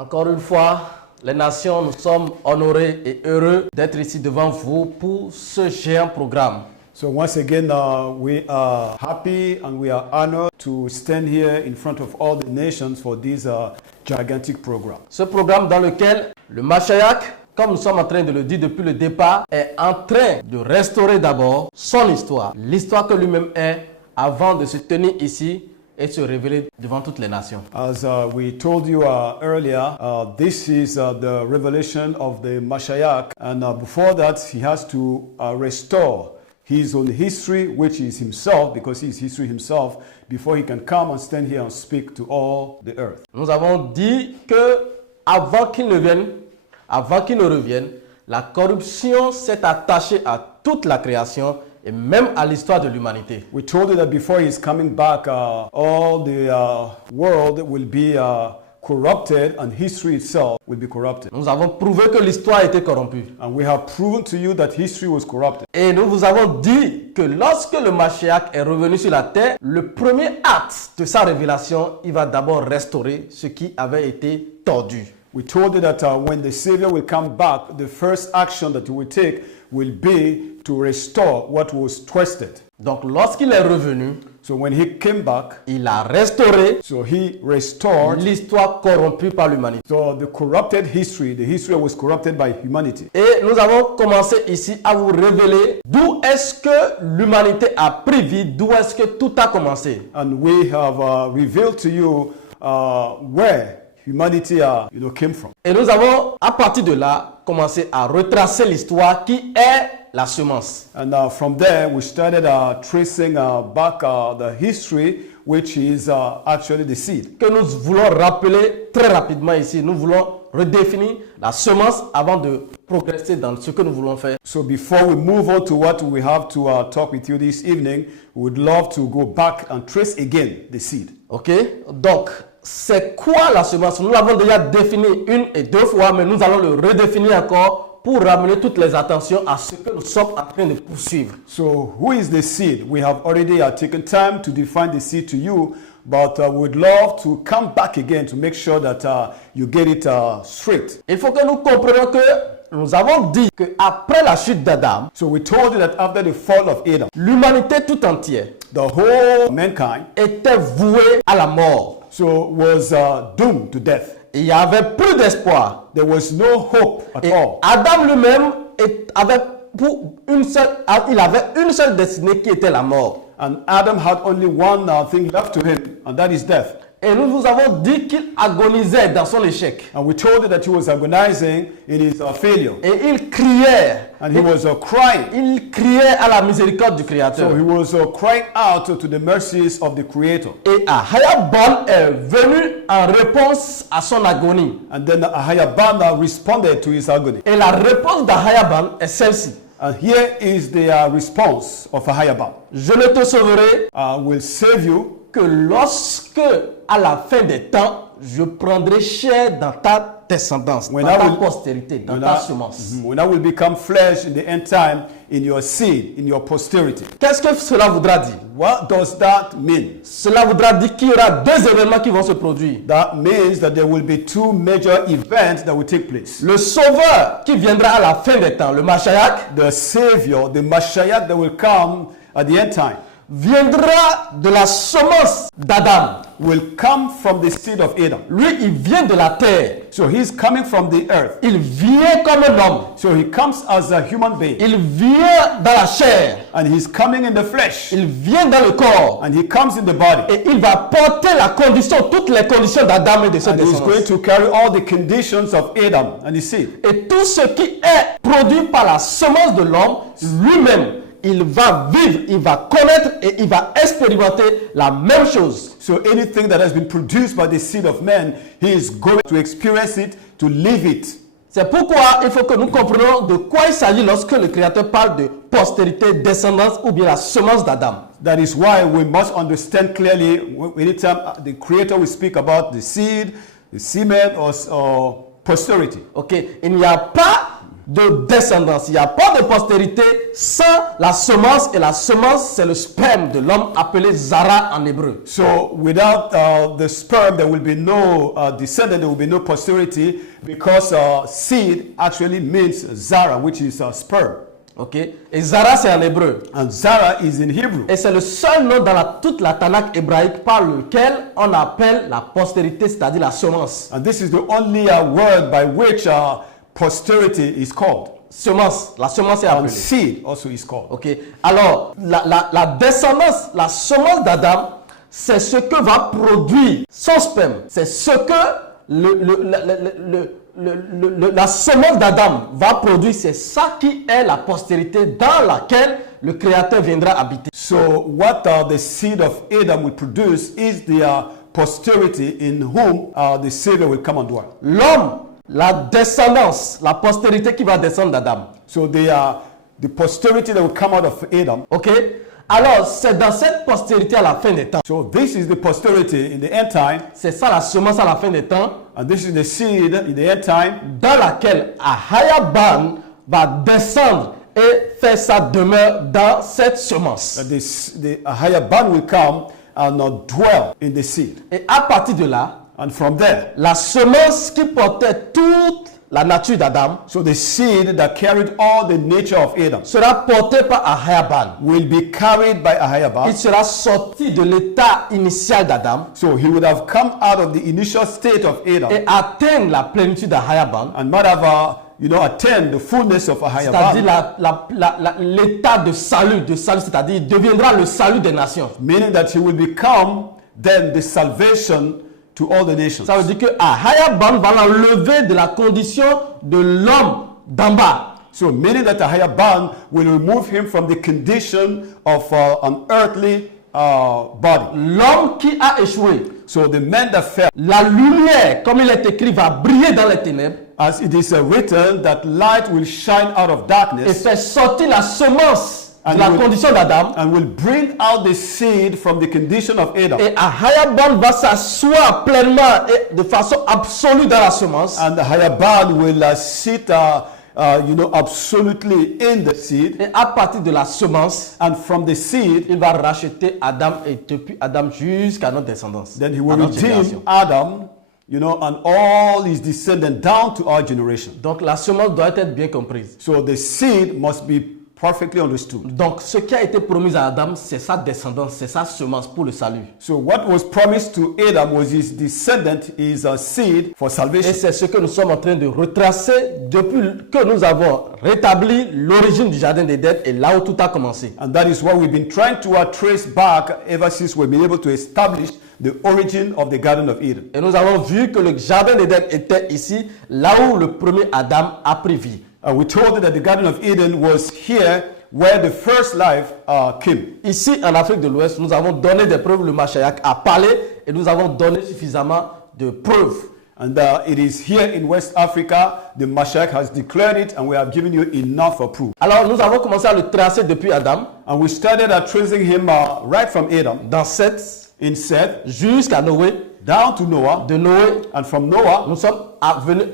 Encore une fois, les nations, nous sommes honorés et heureux d'être ici devant vous pour ce géant programme. So once again, we are happy and we are honored to stand here in front of all the nations for this gigantic program. Ce programme dans lequel le Mashiach, comme nous sommes en train de le dire depuis le départ, est en train de restaurer d'abord son histoire, l'histoire que lui-même est avant de se tenir ici et se révéler devant toutes les nations. As we told you earlier, this is the revelation of the Mashiach, and before that, he has to restore his own history, which is himself, because he is history himself, before he can come and stand here and speak to all the earth. Nous avons dit que avant qu'il ne revienne, la corruption s'est attachée à toute la création et même à l'histoire de l'humanité. We told you that before he's coming back, all the world will be corrupted and history itself will be corrupted. Nous avons prouvé que l'histoire était corrompue. And we have proven to you that history was corrupted. Et nous vous avons dit que lorsque le Mashiach est revenu sur la terre, le premier acte de sa révélation, il va d'abord restaurer ce qui avait été tordu. We told you that when the Savior will come back, the first action that he will take will be to restore what was twisted. Donc lorsqu'il est revenu, so when he came back, il a restauré so he restored l'histoire corrompue par l'humanité. So the corrupted history, the history was corrupted by humanity. Et nous avons commencé ici à vous révéler d'où est-ce que l'humanité a pris vie, d'où est-ce que tout a commencé. And we have revealed to you where humanity came from. Et nous avons, à partir de là, commencé à retracer l'histoire qui est la semence. And from there, we started tracing back the history, which is actually the seed. Que nous voulons rappeler très rapidement ici. Nous voulons redéfinir la semence avant de progresser dans ce que nous voulons faire. So before we move on to what we have to talk with you this evening, we would love to go back and trace again the seed. Ok? Donc, c'est quoi la semence? Nous l'avons déjà défini une et deux fois, mais nous allons le redéfinir encore pour ramener toutes les attentions à ce que nous sommes en train de poursuivre. So, who is the seed? We have already taken time to define the seed to you, but we would love to come back again to make sure that you get it straight. Il faut que nous comprenions que nous avons dit qu'après la chute d'Adam, so we told you that after the fall of Adam, l'humanité tout entière, the whole mankind, était vouée à la mort. So was doomed to death. Il n'y avait plus d'espoir. There was no hope at all. Adam lui-même avait une seule destinée qui était la mort. And Adam had only one thing left to him, and that is death. Et nous vous avons dit qu'il agonisait dans son échec. And we told you that he was agonizing in his failure. Et il criait. And he was crying. Il criait à la miséricorde du Créateur. So he was crying out to the mercies of the Creator. Et Ahayaban est venu en réponse à son agonie. And then Ahayaban responded to his agony. Et la réponse d'Ahayaban est celle-ci. And here is the response of Ahayaban. Je ne te sauverai will save you que lorsque, à la fin des temps, je prendrai chair dans ta descendance, dans ta postérité, dans ta semence. When I will become flesh in the end time, in your seed, in your posterity. Qu'est-ce que cela voudra dire? What does that mean? Cela voudra dire qu'il y aura deux événements qui vont se produire. That means that there will be two major events that will take place. Le sauveur qui viendra à la fin des temps, le Mashiach, the Savior, the Mashiach that will come at the end time, viendra de la semence d'Adam. Will come from the seed of Adam. Lui, il vient de la terre. So he's coming from the earth. Il vient comme un homme. So he comes as a human being. Il vient dans la chair. And he's coming in the flesh. Il vient dans le corps. And he comes in the body. Et il va porter la condition, toutes les conditions d'Adam et de ses descendants. And he's going to carry all the conditions of Adam and his seed. Et tout ce qui est produit par la semence de l'homme, lui-même, il va vivre, il va connaître et il va expérimenter la même chose. So anything that has been produced by the seed of man, he is going to experience it, to live it. C'est pourquoi il faut que nous comprenions de quoi il s'agit lorsque le Créateur parle de postérité, descendance ou bien la semence d'Adam. That is why we must understand clearly anytime the Creator will speak about the seed, the semen or posterity. Ok, il n'y a pas de descendance. Il n'y a pas de postérité sans la semence. Et la semence, c'est le sperme de l'homme appelé Zara en hébreu. So without the sperm, there will be no descendant, there will be no posterity, because seed actually means Zara, which is sperm. Ok. Et Zara, c'est en hébreu. And Zara is in Hebrew. Et c'est le seul nom dans toute la Tanakh hébraïque par lequel on appelle la postérité, c'est-à-dire la semence. And this is the only word by which posterity is called. Semence. La semence est appelée. And seed also is called. Ok. Alors, la descendance, la semence d'Adam, c'est ce que va produire son sperme. C'est ce que la semence d'Adam va produire. C'est ça qui est la postérité dans laquelle le Créateur viendra habiter. So what the seed of Adam will produce is the posterity in whom the Savior will come and dwell. L'homme, la descendance, la postérité qui va descendre d'Adam. So the posterity that will come out of Adam. Ok. Alors, c'est dans cette postérité à la fin des temps. So this is the posterity in the end time. C'est ça la semence à la fin des temps. And this is the seed in the end time. Dans laquelle Ahayaban va descendre et faire sa demeure dans cette semence. The higher band will come and dwell in the seed. Et à partir de là, And from there, la semence qui portait toute la nature d'Adam so the seed that carried all the nature of Adam sera portée par Ahayaban. will be carried by a higher Il band. sera sorti de l'état initial d'Adam So he would have come out of the initial state of Adam et atteindre la plénitude d'Ahayaban, and might have attained the fullness of a higher c'est-à-dire band, l'état de salut, c'est-à-dire il deviendra le salut des nations. meaning that he will become then the salvation to all the nations. Ça veut dire que Ahayaban va l'enlever de la condition de l'homme d'en bas. So meaning that a higher band will remove him from the condition of an earthly body. L'homme qui a échoué, So the man that fell, la lumière, comme il est écrit, va briller dans les ténèbres as it is written, that light will shine out of et darkness faire sortir la semence de And la will- condition d'Adam. and will bring out the seed from the condition of Adam. Et Ahayaban va s'asseoir pleinement et de façon absolue dans la semence. And the higher band will sit, absolutely in the seed. Et à partir de la semence, And from the seed, il va racheter Adam et depuis Adam jusqu'à notre descendance. then he à will notre redeem génération. Adam, and all his descendants down to our generation. Donc la semence doit être bien comprise. So the seed must be perfectly understood. Donc ce qui a été promis à Adam, c'est sa descendance, c'est sa semence pour le salut. So what was promised to Adam was his descendant, his seed for Et salvation. c'est ce que nous sommes en train de retracer depuis que nous avons rétabli l'origine du jardin d'Éden et là où tout a commencé. And that is what we've been trying to trace back ever since we've been able to establish the origin of the Garden of Eden. Et nous avons vu que le jardin d'Éden était ici, là où le premier Adam a pris vie. We told you that the Garden of Eden was here where the first life came. Ici, en Afrique de l'Ouest, nous avons donné des preuves, le Mashiach a parlé et nous avons donné suffisamment de preuves. And it is here in West Africa, the Mashiach has declared it, and we have given you enough proof. Alors, nous avons commencé à le tracer depuis Adam, And we started tracing him right from Adam, dans Seth, in Seth, jusqu'à Noé. down to Noah, De Noé, and from Noah, nous sommes venus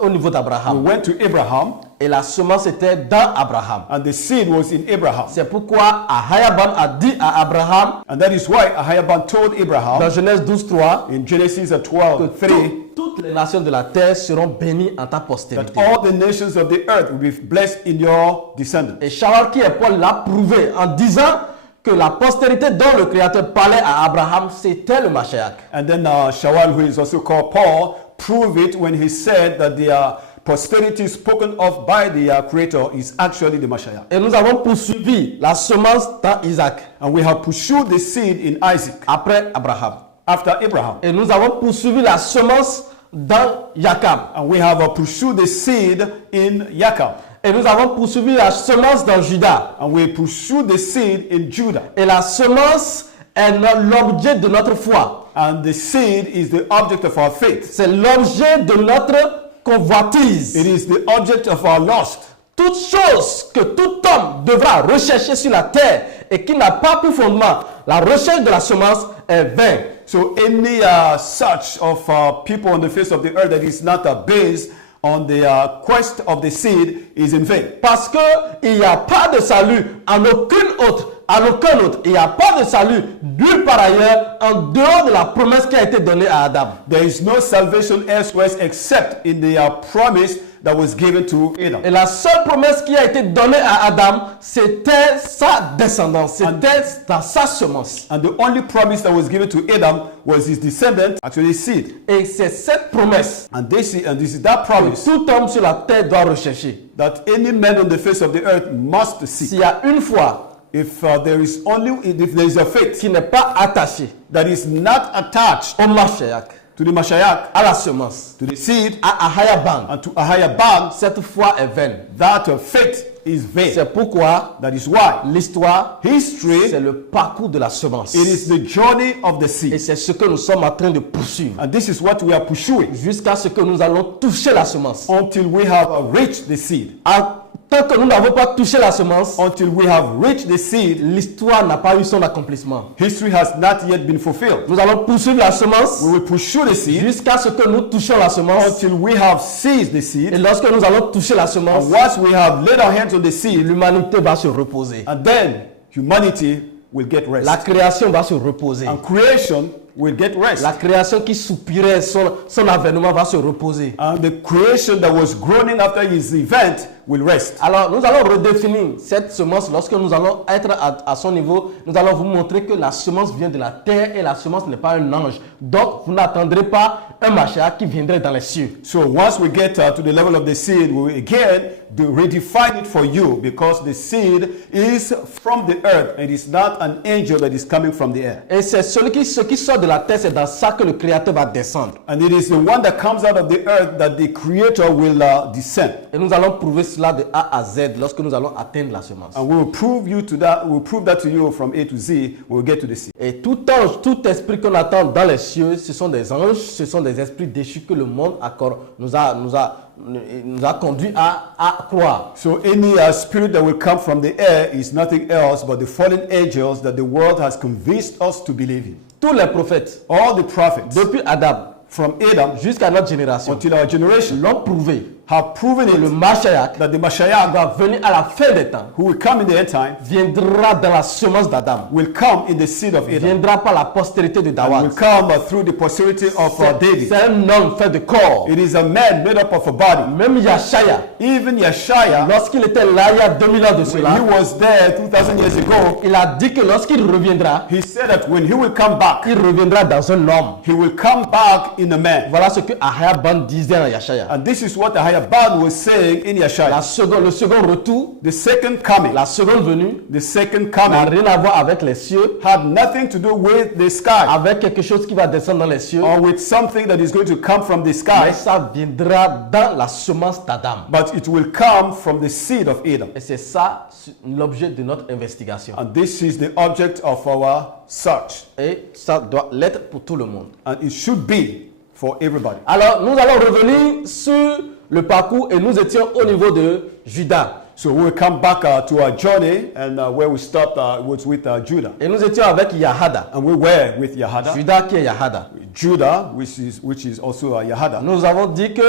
au niveau we d'Abraham. went to Abraham, Et la semence était dans Abraham. and the seed was in Abraham. C'est pourquoi Ahayaban a dit à Abraham, And that is why Ahayaban told dans Abraham Genèse 12:3, in Genesis que 12:3 toutes les nations de la terre seront bénies en ta that postérité. all the nations of the earth will be blessed in your descendants. Et Charles qui est Paul l'a prouvé en disant que la postérité dont le Créateur parlait à Abraham, c'était le Mashiach. And then Shawal, who is also called Paul, proved it when he said that the posterity spoken of by the Creator is actually the Mashiach. Et nous avons poursuivi la semence dans Isaac, And we have pursued the seed in Isaac après Abraham. after Abraham. Et nous avons poursuivi la semence dans Jacob. And we have pursued the seed in Jacob. Et nous avons poursuivi la semence dans Judas. And we pursued the seed in Judah. Et la semence est l'objet de notre foi. And the seed is the object of our faith. C'est l'objet de notre convoitise. It is the object of our lust. Toute chose que tout homme devra rechercher sur la terre et qui n'a pas pour fondement la recherche de la semence est vain. So any search of people on the face of the earth that is not based on the quest of the seed is in vain. Parce qu'il n'y a pas de salut en aucun autre. Il n'y a pas de salut nulle part ailleurs en dehors de la promesse qui a été donnée à Adam. There is no salvation elsewhere except in the promise that was given to Adam. Et la seule promesse qui a été donnée à Adam, c'était sa descendance, c'était sa semence. And the only promise that was given to Adam was his descendant, actually his seed. Et c'est cette promesse And this is that que promise tout homme sur la terre doit rechercher. that any man on the face of the earth must seek. S'il y a une foi If there is a faith qui n'est pas attachée that is not attached au Mashiach, to the Mashiach, à la semence, to the seed, à Ahaya Bang, and to a higher band, cette foi est vaine. that faith is vain. C'est pourquoi That is why l'histoire, history, c'est le parcours de la semence. it is the journey of the Et seed. c'est ce que nous sommes en train de poursuivre And this is what we are pursuing jusqu'à ce que nous allons toucher la semence. until we have reached the seed. Tant que nous n'avons pas touché la semence, Until we have reached the seed, l'histoire n'a pas eu son accomplissement. history has not yet been fulfilled. Nous allons poursuivre la semence We will pursue the seed jusqu'à ce que nous touchions la semence. until we have seized the Et seed. lorsque nous allons toucher la semence, And once we have laid our hands on the seed, l'humanité va se reposer. and then humanity will get rest. La création va se reposer. And creation will get rest. La création qui soupirait son avènement va se reposer. And the creation that was groaning after his event will rest. Alors, nous allons redéfinir cette semence. Lorsque nous allons être à son niveau, nous allons vous montrer que la semence vient de la terre et la semence n'est pas un ange. Donc, vous n'attendrez pas un Mashiach qui viendrait dans les cieux. So once we get to the level of the seed, we will again redefine it for you, because the seed is from the earth and it's not an angel that is coming from the air. Et c'est ce qui sort de la terre, c'est dans ça que le Créateur va descendre. And it is the one that comes out of the earth that the Creator will descend. Et nous allons prouver cela de A à Z lorsque nous allons atteindre la semence. And we will prove you to that. We will prove that to you from A to Z. We will get to the seed. Et tout ange, tout esprit qu'on attend dans les cieux, ce sont des anges, ce sont des esprits déchus que le monde nous a conduit à croire. So any spirit that will come from the air is nothing else but the fallen angels that the world has convinced us to believe in. Tous les prophètes, All the prophets, depuis Adam from Adam jusqu'à notre génération, until our generation, l'ont prouvé have proven que le it Mashiach that the Mashiach, va venir à la fin des temps, who will come in the end time, viendra dans la semence d'Adam, will come in the seed of Adam, viendra par la postérité de and Dawad. will come through the posterity of David. C'est un homme fait de corps. It is a man made up of a body. Même Yashaya, Even Yeshaya, lorsqu'il était là il y a 2000 ans de when cela, he was there 2000 years ago, il a dit que lorsqu'il reviendra, he said that when he will come back, il reviendra dans un homme. he will come back in a man. Voilà ce que Ahaya Ban disait à Yashaya. And this is what the higher band was saying in Yeshaya. Le second retour, The second coming, la seconde venue, the second n'a coming rien à voir avec les cieux, had nothing to do with the sky avec quelque chose qui va descendre dans les cieux, or with something that is going to come from the mais sky, ça viendra dans la semence d'Adam. but it will come from the seed of Adam. Et c'est ça l'objet de notre investigation. And this is the object of our search. Et ça doit l'être pour tout le monde. And it should be for everybody. Alors, nous allons revenir sur le parcours et nous étions au niveau de Judas. So we will come back to our journey, and where we stopped was with Judah. Et nous étions avec Yahada. And we were with Yahada. Judas qui est Yahada. Judah, which is also Yahada. Nous avons dit que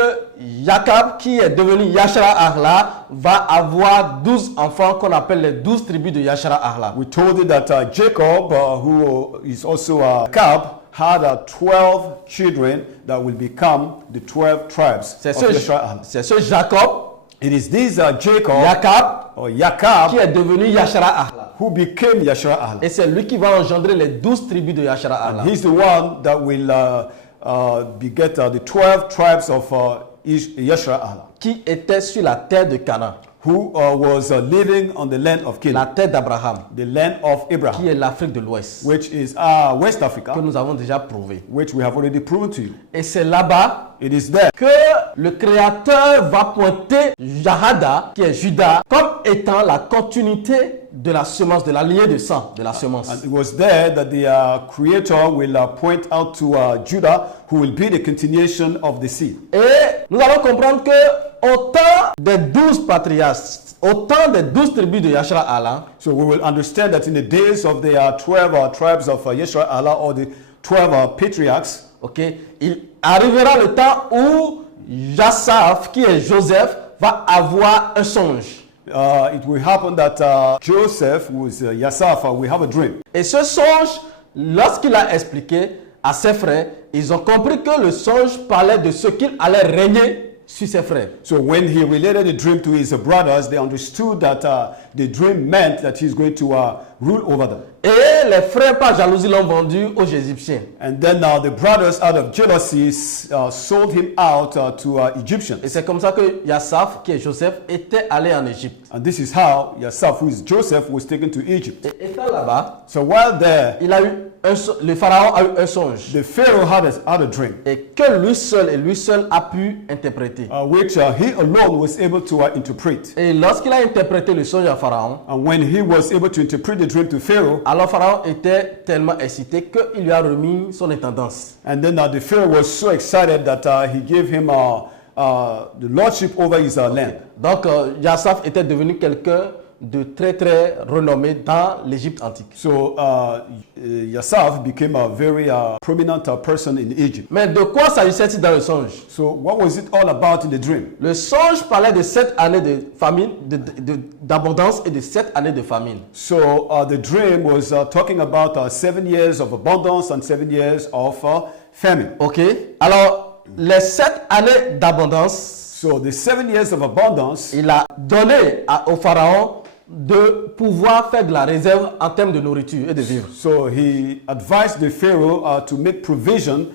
Jacob, qui est devenu Yashara'Ahla, va avoir 12 enfants qu'on appelle les 12 tribus de Yashara'Ahla. We told you that Jacob, who is also Cab, had 12 children that will become the 12 tribes C'est of Yashara'Ahla. ce Jacob, It is this Jacob or qui Jacob est devenu Yashara'Ahla. who became Yashara'Ahla. Et c'est lui qui va engendrer les 12 tribus de Yashara'Ahla. He's the one that will beget the 12 tribes of Yashara'Ahla, Qui était sur la terre de Canaan, who was living on the land of la Canaan, terre d'Abraham, the land of Abraham, qui est l'Afrique de l'Ouest, which is West Africa, que nous avons déjà prouvé. which we have already proven to you. Et c'est là-bas It is there que le Créateur va pointer Yahada, qui est Judas, comme étant la continuité de la semence, de la lignée de sang de la semence. And it was there that the Creator will point out to Judah, who will be the continuation of the seed. Et nous allons comprendre que autant des 12 patriarches, autant des 12 tribus de Yashara'Ahla, So we will understand that in the days of the 12 tribes of Yashara'Ahla, or the 12 patriarchs, ok, il arrivera le temps où Yassaf, qui est Joseph, va avoir un songe. It will happen that Joseph, who is Yasaf, will have a dream. Et ce songe, lorsqu'il a expliqué à ses frères, ils ont compris que le songe parlait de ce qu'il allait régner sur ses frères. So when he related the dream to his brothers, they understood that the dream meant that he's going to rule over them. Et les frères, par jalousie, l'ont vendu aux Égyptiens. And then the brothers, out of jealousy, sold him out to Egyptians. Et c'est comme ça que Yassaf, qui est Joseph, était allé en Égypte. And this is how Yasaf, who is Joseph, was taken to Egypt. Et étant là-bas, So while there, le pharaon a eu un songe. the Pharaoh had a dream, Et que lui seul a pu interpréter. which he alone was able to interpret. Et lorsqu'il a interprété le songe à Pharaon, And when he was able to interpret the dream to Pharaoh, alors Pharaon était tellement excité qu'il lui a remis son intendance. and then the Pharaoh was so excited that he gave him the lordship over his land. Donc Yassaf était devenu quelqu'un de très très renommé dans l'Égypte antique. So Yasaf became a very prominent person in Egypt. Mais de quoi s'agissait-il dans le songe? So what was it all about in the dream? Le songe parlait de 7 années de famine, d'abondance et de 7 années de famine. So the dream was talking about 7 years of abundance and 7 years of famine. Ok. Alors les 7 années d'abondance, So the 7 years of abundance, il a donné au pharaon de pouvoir faire de la réserve en termes de nourriture et de vivre. so he advised the Pharaoh to make provision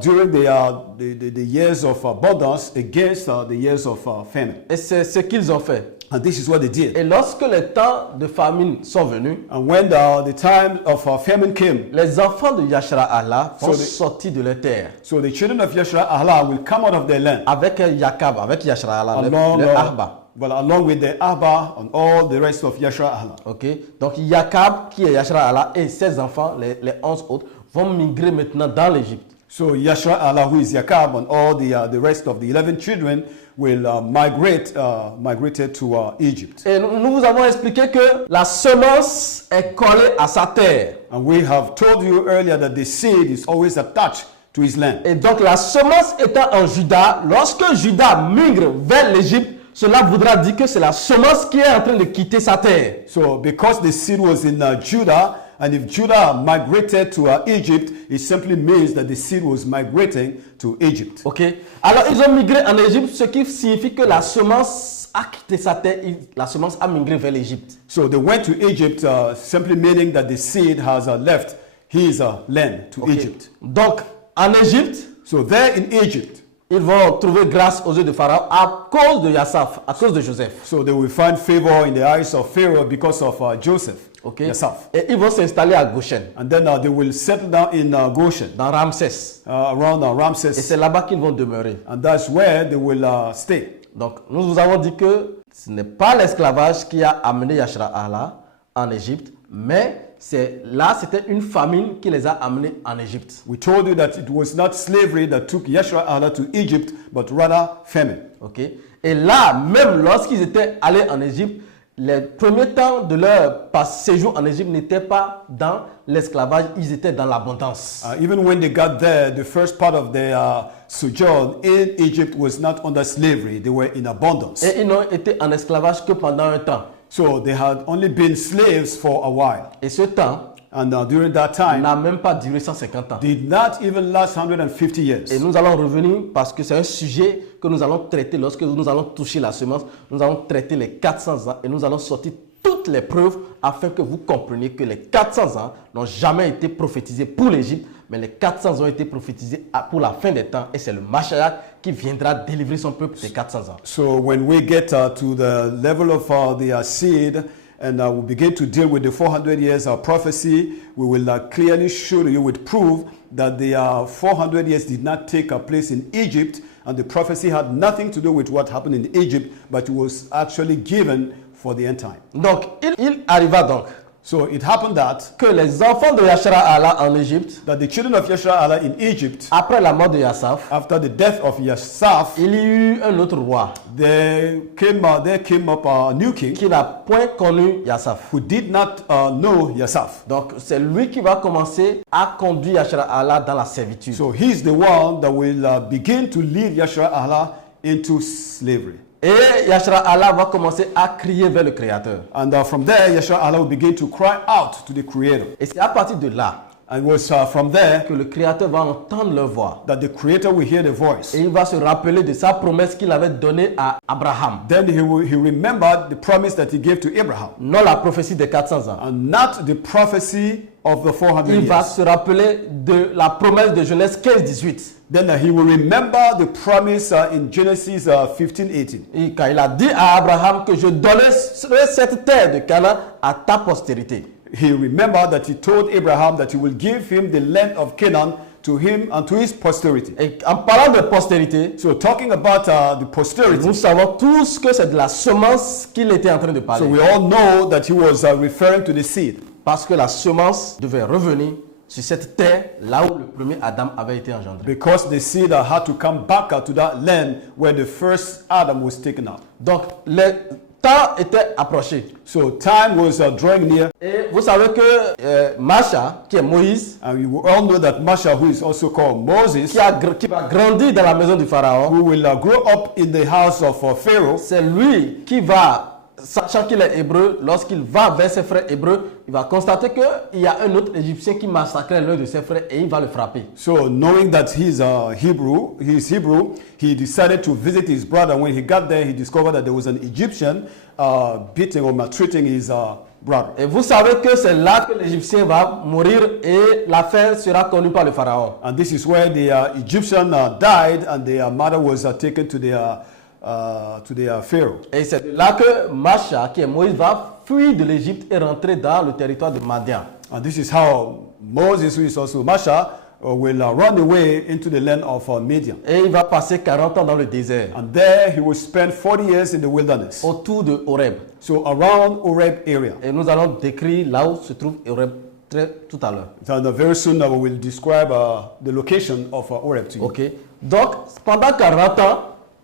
during the years of abundance against the years of famine. Et c'est ce qu'ils ont fait. And this is what they did. Et lorsque les temps de famine sont venus, And when the time of famine came, les enfants de Yashara'Ahla sont So the- sortis de leur terre so the children of Yashara'Ahla will come out of their land avec Yakab, avec Yashara'Ahla, along, le Arba. along with the Abba and all the rest of Yashara'Ahla. Ok. Donc Yakab, qui est Yashara'Ahla, et ses enfants, les 11 autres, vont migrer maintenant dans l'Égypte. So Yashara'Ahla, who is Yakab, and all the rest of the 11 children will migrated to Egypt. Et nous vous avons expliqué que la semence est collée à sa terre. And we have told you earlier that the seed is always attached to his land. Et donc la semence étant en Juda, lorsque Juda migre vers l'Égypte, cela voudra dire que c'est la semence qui est en train de quitter sa terre. So because the seed was in Judah, and if Judah migrated to Egypt, it simply means that the seed was migrating to Egypt. Ok. Alors ils ont migré en Égypte, ce qui signifie que la semence a quitté sa terre, la semence a migré vers l'Égypte. So they went to Egypt, simply meaning that the seed has left his land to Ok. Egypt. Donc en Égypte, So there in Egypt, ils vont trouver grâce aux yeux de Pharaon à cause de Yassaf, à cause de Joseph. so they will find favor in the eyes of Pharaoh because of Joseph, Ok. Yasaf. Et ils vont s'installer à Goshen, And then they will settle down in Goshen, dans Ramsès. around Et Ramses, c'est là-bas qu'ils vont demeurer. and that's where they will stay. Donc, nous vous avons dit que ce n'est pas l'esclavage qui a amené Yashara'Ahla en Égypte, mais c'était une famine qui les a amenés en Égypte. We told you that it was not slavery that took Yashara'Ahla to Egypt, but rather famine. Ok. Et là, même lorsqu'ils étaient allés en Égypte, les premiers temps de leur séjour en Égypte n'étaient pas dans l'esclavage, ils étaient dans l'abondance. Even when they got there, the first part of their sojourn in Egypt was not under slavery. They were in abundance. Et ils n'ont été en esclavage que pendant un temps. So they had only been slaves for a while. Et ce temps And during that time, n'a même pas duré 150 ans. did not even last 150 years. Et nous allons revenir parce que c'est un sujet que nous allons traiter lorsque nous allons toucher la semence. Nous allons traiter les 400 ans et nous allons sortir toutes les preuves afin que vous compreniez que les 400 ans n'ont jamais été prophétisés pour l'Égypte, mais les 400 ont été prophétisés pour la fin des temps et c'est le Mashiach qui viendra délivrer son peuple ces 400 ans. So when we get to the level of the seed, and we begin to deal with the 400 years of prophecy, we will clearly show you with proof that the 400 years did not take place in Egypt, and the prophecy had nothing to do with what happened in Egypt, but it was actually given for the end time. Donc, il arriva donc So it happened that que les enfants de Yashara'Ahla en Égypte, the children of Yashara'Ahla in Egypt, après la mort de Yassaf, after the death of Yasaf, il y eut un autre roi there came up a new king qui n'a point connu Yassaf. who did not know Yasaf. Donc c'est lui qui va commencer à conduire Yashara'Ahla dans la servitude. So he's the one that will begin to lead Yashara'Ahla into slavery. Et Yashara'Ahla va commencer à crier vers le Créateur. And from there, Yashara'Ahla will begin to cry out to the Creator. Et c'est à partir de là And it was from there que le Créateur va entendre leur voix. that the Creator will hear the voice. Et il va se rappeler de sa promesse qu'il avait donnée à Abraham. Then he remembered the promise that he gave to Abraham, Non la prophétie des 400 ans. and not the prophecy of the 400 Il va years. se rappeler de la promesse de Genèse 15-18. Then he will remember the promise in Genesis 15:18. Et quand il a dit à Abraham que je donnerai cette terre de Canaan à ta postérité. He remembered that he told Abraham that he will give him the land of Canaan to him and to his posterity. Et en parlant de postérité, So talking about the posterity, nous savons tous que c'est de la semence qu'il était en train de so parler. we all know that he was referring to the seed. Parce que la semence devait revenir sur cette terre là où le premier Adam avait été engendré. Because the seed had to come back to that land where the first Adam was taken out. Donc le temps était approché. So time was drawing near. Et vous savez que Masha, qui est Moïse, And we all know that Masha, who is also called Moses, qui va grandir dans la maison du Pharaon, who will grow up in the house of Pharaoh, c'est lui qui va, sachant qu'il est hébreu, lorsqu'il va vers ses frères hébreux, il va constater qu'il y a un autre Égyptien qui massacrait l'un de ses frères et il va le frapper. so knowing that he's Hebrew, he decided to visit his brother. When he got there, he discovered that there was an Egyptian beating or maltreating his brother. Et vous savez que c'est là que l'Égyptien va mourir et l'affaire sera connue par le Pharaon. And this is where the Egyptian died, and the mother was taken to the Pharaoh. Et c'est de là que Masha, qui est Moïse, va fuir de l'Égypte et rentrer dans le territoire de Madian. And this is how Moses, who is also Masha, will run away into the land of Midian. Et il va passer 40 ans dans le désert, And there he will spend 40 years in the wilderness. autour de Horeb. So around Horeb area. Et nous allons décrire là où se trouve Horeb tout à l'heure. And very soon we will describe the location of Horeb to you. Ok. Donc, pendant 40 ans,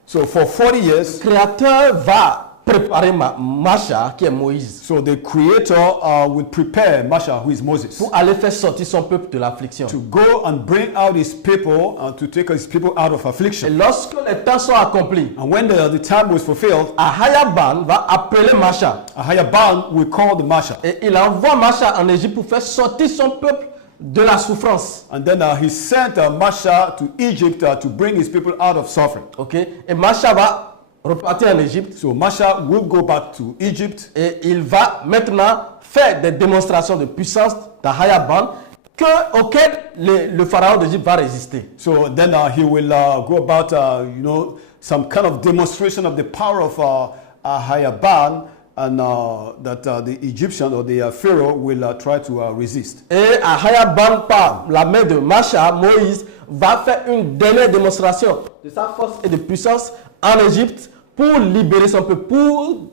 So for 40 years, le Créateur va préparer Masha, qui est Moïse, so the Creator will prepare Masha, who is Moses, pour aller faire sortir son peuple de l'affliction. to go and bring out his people, to take his people out of Et affliction. lorsque les temps sont accomplis, And when the time was fulfilled, Ahayaban va appeler Masha. Ahayaban will call the Masha. Et il envoie Masha en Égypte pour faire sortir son peuple de la souffrance. And then he sent Masha to Egypt to bring his people out of suffering. Ok. Et Masha va repartir en Égypte. So Masha will go back to Egypt, Et il va maintenant faire des démonstrations de puissance d'Ahayaban auxquelles le pharaon d'Égypte va résister. so then he will go about, some kind of demonstration of the power of Ahayaban, and that the Egyptian or the Pharaoh will try to resist. Et Ahayaban, par la main de Masha, Moïse, va faire une dernière démonstration de sa force et de puissance en Égypte pour libérer son peuple, pour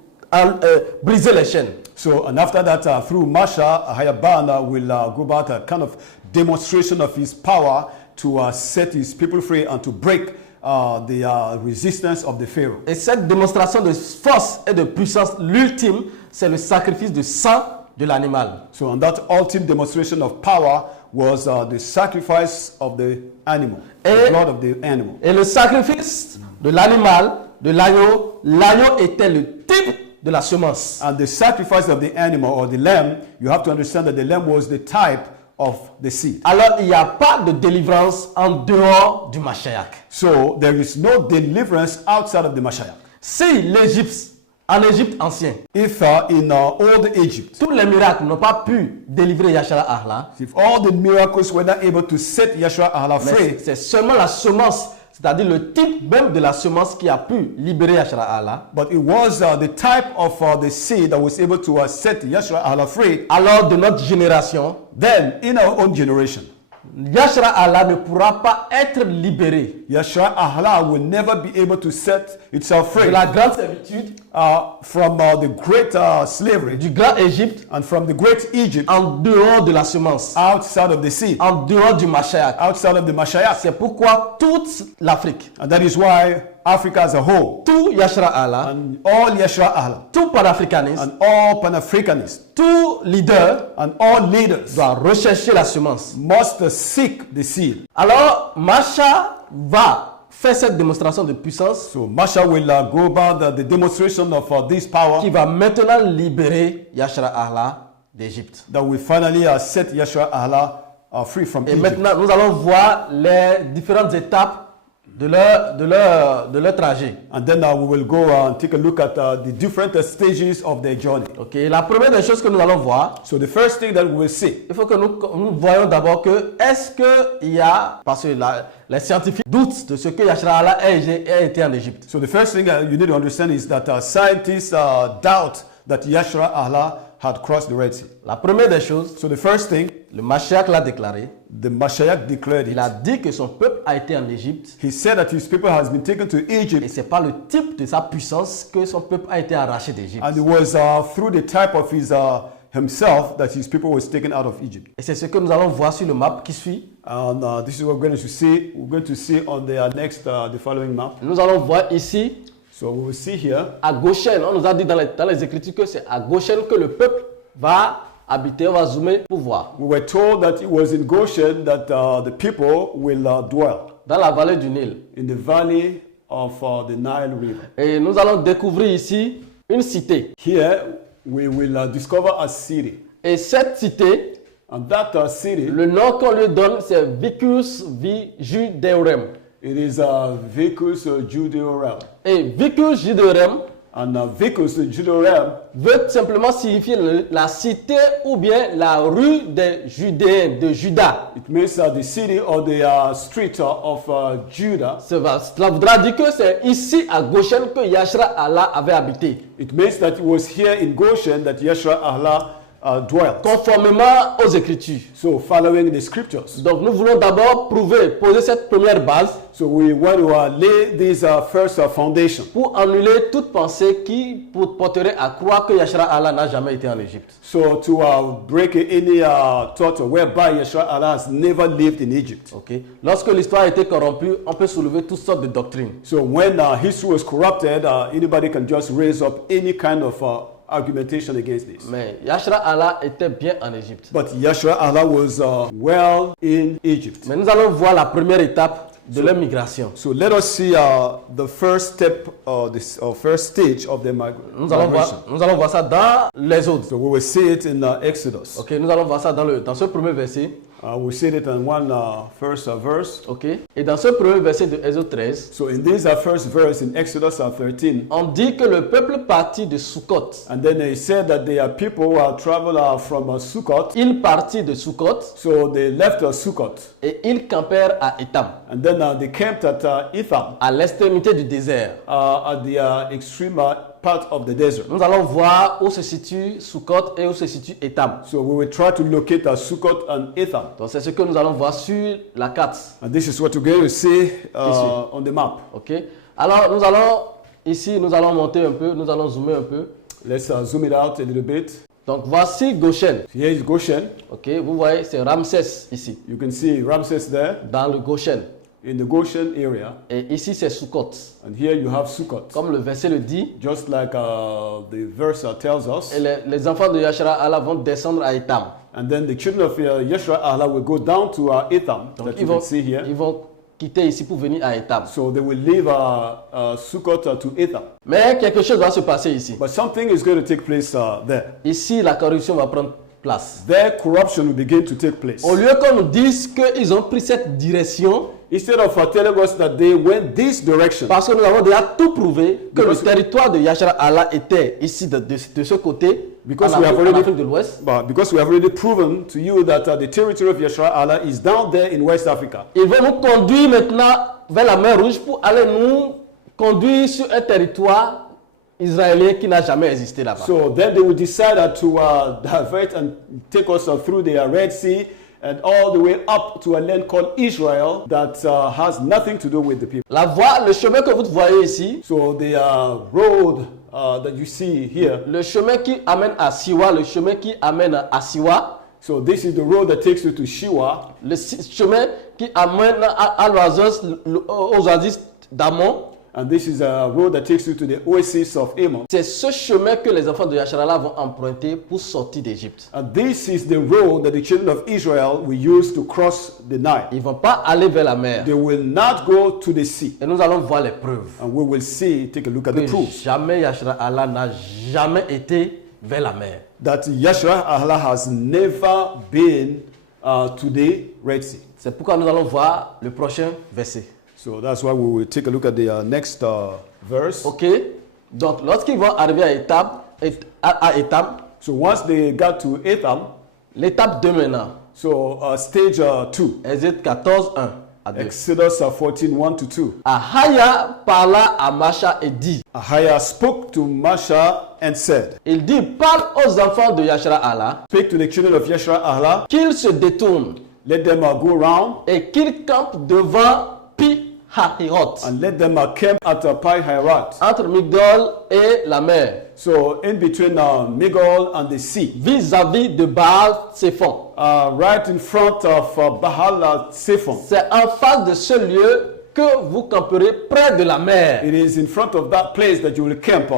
briser les chaînes. So, and after that, through Masha, Ahayaban will go about a kind of demonstration of his power to set his people free and to break the resistance of the Pharaoh. Et cette démonstration de force et de puissance, l'ultime, c'est le sacrifice de sang de l'animal. So, and that ultimate demonstration of power was the sacrifice of the animal, the blood of the animal. Et le sacrifice de l'animal, de l'agneau, l'agneau était le type de la semence. And the sacrifice of the animal or the lamb, you have to understand that the lamb was the type of the seed. Alors, il n'y a pas de délivrance en dehors du Mashiach. So there is no deliverance outside of the Mashiach. Si l'Égypte, en Égypte ancien, If in old Egypt, tous les miracles n'ont pas pu délivrer Yashara'Ahla, if all the miracles were not able to set Yashara'Ahla mais free, c'est seulement la semence, c'est-à-dire le type même de la semence qui a pu libérer Yashara'Ahla. but it was the type of the seed that was able to set Yashara'Ahla free, Alors, de notre génération, then in our own generation, Yashara'Ahla ne pourra pas être libéré Yashara'Ahla will never be able to set itself de free la grande servitude from the great slavery du grand Égypte and from the great Egypt en dehors de la semence, outside of the sea, en dehors du Mashiach. outside of the Mashiach. C'est pourquoi toute l'Afrique, And that is why Africa as a whole, tout Yashara'Ahla, and all Yashara'Ahla, tout panafricaniste, and all Pan-Africanists, tout leader and all leaders doit rechercher la semence. must seek the seed. Alors, Masha va faire cette démonstration de puissance So Masha will go about the demonstration of this power qui va maintenant libérer Yashara'Ahla d'Égypte. that will finally set Yashara'Ahla free from Et Egypt. maintenant, nous allons voir les différentes étapes de leur trajet. And then we will go and take a look at the different stages of their journey. Ok, la première des choses que nous allons voir, So the first thing that we will see, il faut que nous voyons d'abord que est-ce qu'il y a, parce que les scientifiques doutent de ce que Yashara'Ahla a été en Égypte. so the first thing you need to understand is that scientists doubt that Yashara'Ahla had crossed the Red Sea. La première des choses, So the first thing, le Mashiach l'a déclaré. the Mashiach declared Il a it. dit que son peuple a été en Égypte. He said that his people has been taken to Et Egypt, ce n'est pas le type de sa puissance que son peuple a été arraché d'Égypte. and it was through the type of his himself that his people was taken out of Egypt. Et c'est ce que nous allons voir sur le map qui suit. And this is what we're going to see. We're going to see on the next, the following map. Nous allons voir ici, So we will see here. à Goshen. On nous a dit dans les Écritures que c'est à Goshen que le peuple va habiter. On va zoomer pour voir. We were told that it was in Goshen that the people will dwell, Dans la vallée du Nil. in the valley of the Nile River. Et nous allons découvrir ici une cité. Here we will discover a city. Et cette cité, And that city, le nom qu'on lui donne, c'est Vicus Judeorem. it is Vicus Judeorem. Et Vicus Judeorem And Vicus Judeorem veut simplement signifier la cité ou bien la rue des Judéens, de Juda. it means the city or the street of Judah. Cela voudra dire que c'est ici à Goshen que Yashara'Ahla avait habité. It means that it was here in Goshen that Yashara'Ahla dwelt. Conformément aux Écritures. So following the scriptures. Donc nous voulons d'abord poser cette première base So we want to lay this first foundation pour annuler toute pensée qui porterait à croire que Yashara'Ahla n'a jamais été en Égypte. so to break any thought whereby Yashara'Ahla has never lived in Egypt. Okay. Lorsque l'histoire a été corrompue, on peut soulever toutes sortes de doctrines. So when history was corrupted, anybody can just raise up any kind of argumentation against this. Mais Yashara'Ahla était bien en Égypte. But Yashara'Ahla was well in Egypt. Mais nous allons voir la première étape de leur migration. So let us see the first step, this first stage of their Nous allons migration. voir ça dans les autres. So we will see it in Exodus. Ok, nous allons voir ça dans ce premier verset. We see it in one first verse. Ok. Et dans ce premier verset de Exode 13, So in this first verse in Exodus 13, on dit que le peuple partit de Sukkot. and then they said that the people traveled from Sukkot. Ils partirent de Sukkot So they left Sukkot, et ils campèrent à Étam, and then they camped at Etham, à l'extrémité du désert. at the extreme part of the desert. Nous allons voir où se situe Sukkot et où se situe Étam. So we will try to locate Sukkot and Etham. Donc c'est ce que nous allons voir sur la carte. And this is what we're going to see on the map. Ok. Alors nous allons monter un peu, nous allons zoomer un peu. Let's zoom it out a little bit. Donc voici Goshen. Here is Goshen. Ok, vous voyez, c'est Ramsès ici, You can see Ramses there dans le Goshen. in the Goshen area. Et ici c'est Sukkot. And here you have Sukkot. Comme le verset le dit, Just like the verse tells us. et les enfants de Yashara'Ahla vont descendre à Étam. And then the children of Yashara'Ahla will go down to Etham, Donc that you can see here. ils vont quitter ici pour venir à Étam. So they will leave Sukkot to Etham. Mais quelque chose va se passer ici. But something is going to take place there. Ici, la corruption va prendre place. There, corruption will begin to take place. Au lieu qu'on nous dise qu'ils ont pris cette direction, Instead of telling us that they went this direction, parce que nous avons déjà tout prouvé que Because- le territoire de Yashara'Ahla était ici de ce côté, Because en we have Afrique, en already- Afrique de l'Ouest. but because we have already proven to you that the territory of Yashara'Ahla is down there in West Africa. Ils vont nous conduire maintenant vers la mer Rouge pour aller nous conduire sur un territoire israélien qui n'a jamais existé là-bas. So then they will decide to divert and take us through the Red Sea and all the way up to a land called Israel that has nothing to do with the people. La voie, le chemin que vous voyez ici, So the road that you see here, le chemin qui amène à Siwa, le chemin qui amène à Siwa, so this is the road that takes you to Shiwa, le chemin qui amène à aux oasis d'Amon, and this is a road that takes you to the oasis of Ammon. c'est ce chemin que les enfants de Yashara'Ahla vont emprunter pour sortir d'Égypte. And this is the road that the children of Israel will use to cross the Nile. Ils ne vont pas aller vers la mer. They will not go to the sea. Et nous allons voir les preuves. And we will see, take a look at the Que proofs. jamais Yashara'Ahla n'a jamais été vers la mer. That Yashara'Ahla has never been to the Red Sea. C'est pourquoi nous allons voir le prochain verset. So that's why we will take a look at the next verse. Ok? Donc, lorsqu'ils vont arriver à Étam, So once they got to Etham, l'étape 2 maintenant, so stage 2, Exode 14, 1 à 2. Exodus 14, 1 to 2. Ahaya parla à Masha et dit, Ahiah spoke to Masha and said, il dit, parle aux enfants de Yashara'Ahla speak to the children of Yashara'Ahla, qu'ils se détournent let them go around et qu'ils campent devant Pi-Hahiroth, and let them camp at Pi-Hahiroth. entre Migdol et la mer, So in between Migdol and the sea, vis-à-vis de Baal-Séphon. right in front of Baal Zephon. C'est en face de ce lieu que vous camperez près de la mer. It is in front of that place that you will camp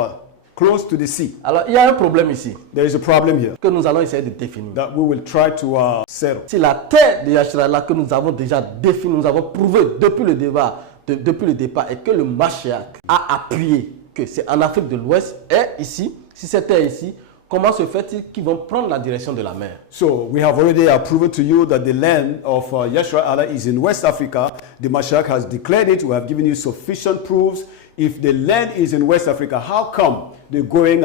close to the sea. Alors, il y a un problème ici There is a problem here que nous allons essayer de définir. that we will try to settle. C'est la terre de Yashara'Ahla que nous avons déjà définie, nous avons prouvé depuis le départ et que le Mashiach a appuyé que c'est en Afrique de l'Ouest et ici, si cette terre ici, comment se fait-il qu'ils vont prendre la direction de la mer? So we have already proven to you that the land of Yashara'Ahla is in West Africa. The Mashiach has declared it. We have given you sufficient proofs. If the land is in West Africa, how come they're going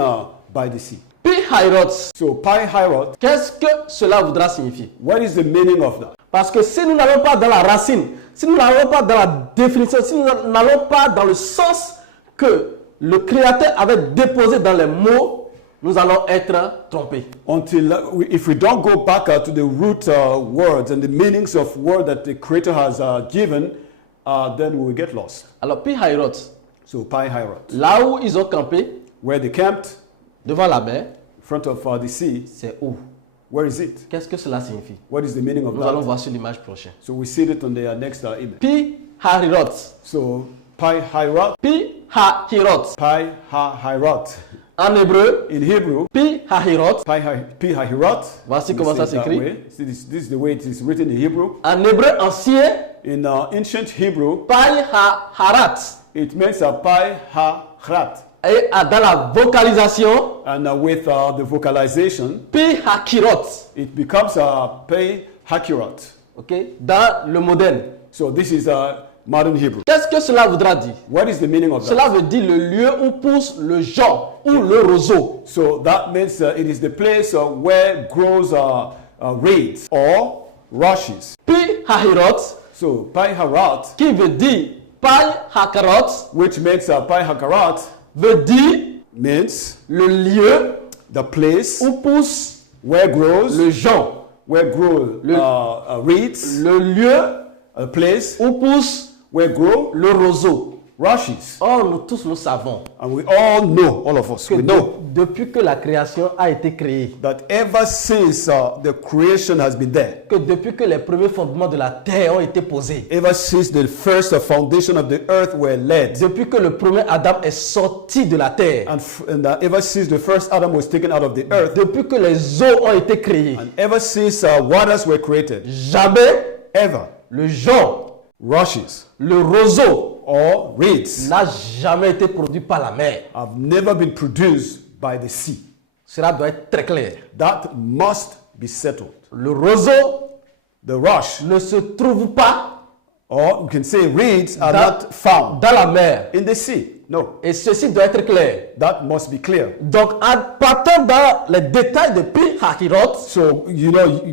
by the sea? Pi-Hahiroth, So Pi-Hahiroth, qu'est-ce que cela voudra signifier? what is the meaning of that? Parce que si nous n'allons pas dans la racine, si nous n'allons pas dans la définition, si nous n'allons pas dans le sens que le Créateur avait déposé dans les mots, nous allons être trompés. Until if we don't go back to the root words and the meanings of word that the Creator has given, then we will get lost. Alors, Pi-Hahiroth, So Pi-Hahiroth, là où ils ont campé, where they camped devant la mer, in front of the sea, c'est où? where is it? Qu'est-ce que cela signifie? What is the meaning of Nous allons that? voir sur l'image prochaine. So we see it on the next image. Pi-Hahiroth. So Pi-Hahiroth, Pi-Hahiroth. Pi-Hahiroth. En hébreu, In Hebrew, Pi-Hahiroth. Pi-Hahiroth. Voici We comment say ça it that s'écrit. way. See, this is the way it is written in Hebrew. En hébreu ancien, In ancient Hebrew, Pi-Haharat. it means Pi-Hahiroth. Et dans la vocalisation, And with the vocalization, Pi-Hakiroth. it becomes Pi-Hakiroth. Ok? Dans le moderne. So this is modern Hebrew. Qu'est-ce que cela voudra dire? What is the meaning of that? Cela veut dire le lieu où pousse le jonc ou le roseau. So that means it is the place where grows reeds or rushes. Pi-Hahiroth, So Pi-Hahiroth, qui veut dire Pi-Hakaroth, which makes Pi-Hakiroth, veut dire means le lieu the place où pousse where grows le jonc. where grow reeds, Le lieu a place où pousse where grow le roseau. rushes. Or, nous tous nous savons And we all know, all of us, que we know depuis que la création a été créée, that ever since the creation has been there, que depuis que les premiers fondements de la terre ont été posés, ever since the first foundation of the earth were laid, depuis que le premier Adam est sorti de la terre, and ever since the first Adam was taken out of the earth, depuis que les eaux ont été créées, and ever since waters were created, jamais ever le jonc, rushes le roseau or reeds n'a jamais été produit par la mer. have never been produced by the sea. Cela doit être très clair. That must be settled. Le roseau The rush, ne se trouve pas or you can say reeds, are not found dans la mer. in the sea. No, Et ceci doit être clair. that must be clear. Donc, en partant dans les détails de Pi-Hahiroth, So,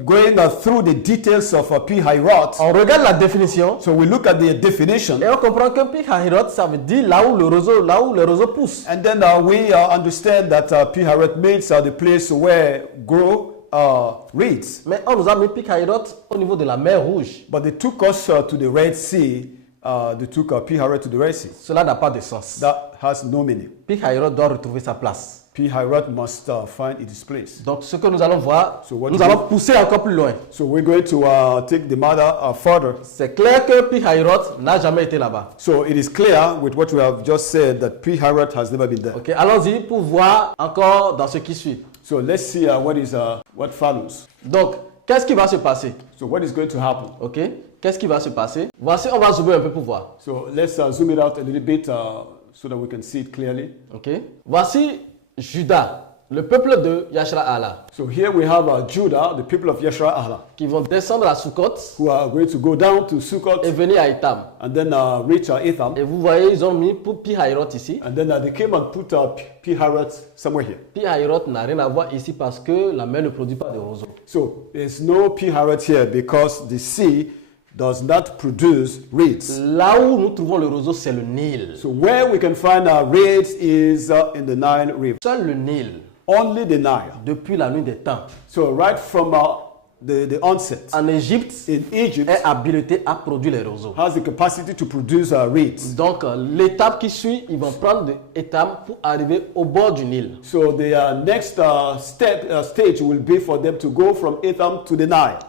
going through the details of Pi-Hahiroth, on regarde la définition so we look at the definition, et on comprend que Pi-Hahiroth, ça veut dire là où le roseau pousse. and then we understand that Pi-Hahiroth means the place where grow reeds. Mais on nous a mis Pi-Hahiroth au niveau de la mer Rouge. But they took us to the Red Sea. They took Pi-Hahiroth to the Red Sea. Cela n'a pas de sens. That has no meaning. Pi-Hahiroth doit retrouver sa place. Pi-Hahiroth must find its place. Donc ce que nous allons voir, So what nous do allons we- pousser encore plus loin. So we're going to take the matter further. C'est clair que Pi-Hahiroth n'a jamais été là-bas. So it is clear with what we have just said that Pi-Hahiroth has never been there. Ok, allons-y pour voir encore dans ce qui suit. So let's see what follows. Donc, qu'est-ce qui va se passer? So what is going to happen? Ok, qu'est-ce qui va se passer? Voici, on va zoomer un peu pour voir. So let's zoom it out a little bit so that we can see it clearly. Ok, voici Judas, le peuple de Yashara'Ahla, So here we have Judah, the people of Yashara'Ahla, qui vont descendre à Sukkot who are going to go down to Sukkot et venir à Étam. and then reach Etham. Et vous voyez, ils ont mis pour Pi-Hahiroth ici. And then they came and put Pi-Hahiroth somewhere here. Pi-Hahiroth n'a rien à voir ici parce que la mer ne produit pas de roseaux. So there's no Pi-Hahiroth here because the sea does not produce reeds. Là où nous trouvons le roseau, c'est le Nil. So where we can find reeds is in the Nile River. Seul le Nil, Only the Nile. depuis la nuit des temps, So right from the onset en Égypte, in Egypt est habilité à produire les roseaux. has the capacity to produce reeds. Donc, l'étape qui suit, ils vont prendre de Étam pour arriver au bord du Nil. So the next stage will be for them to go from Etham to the Nile.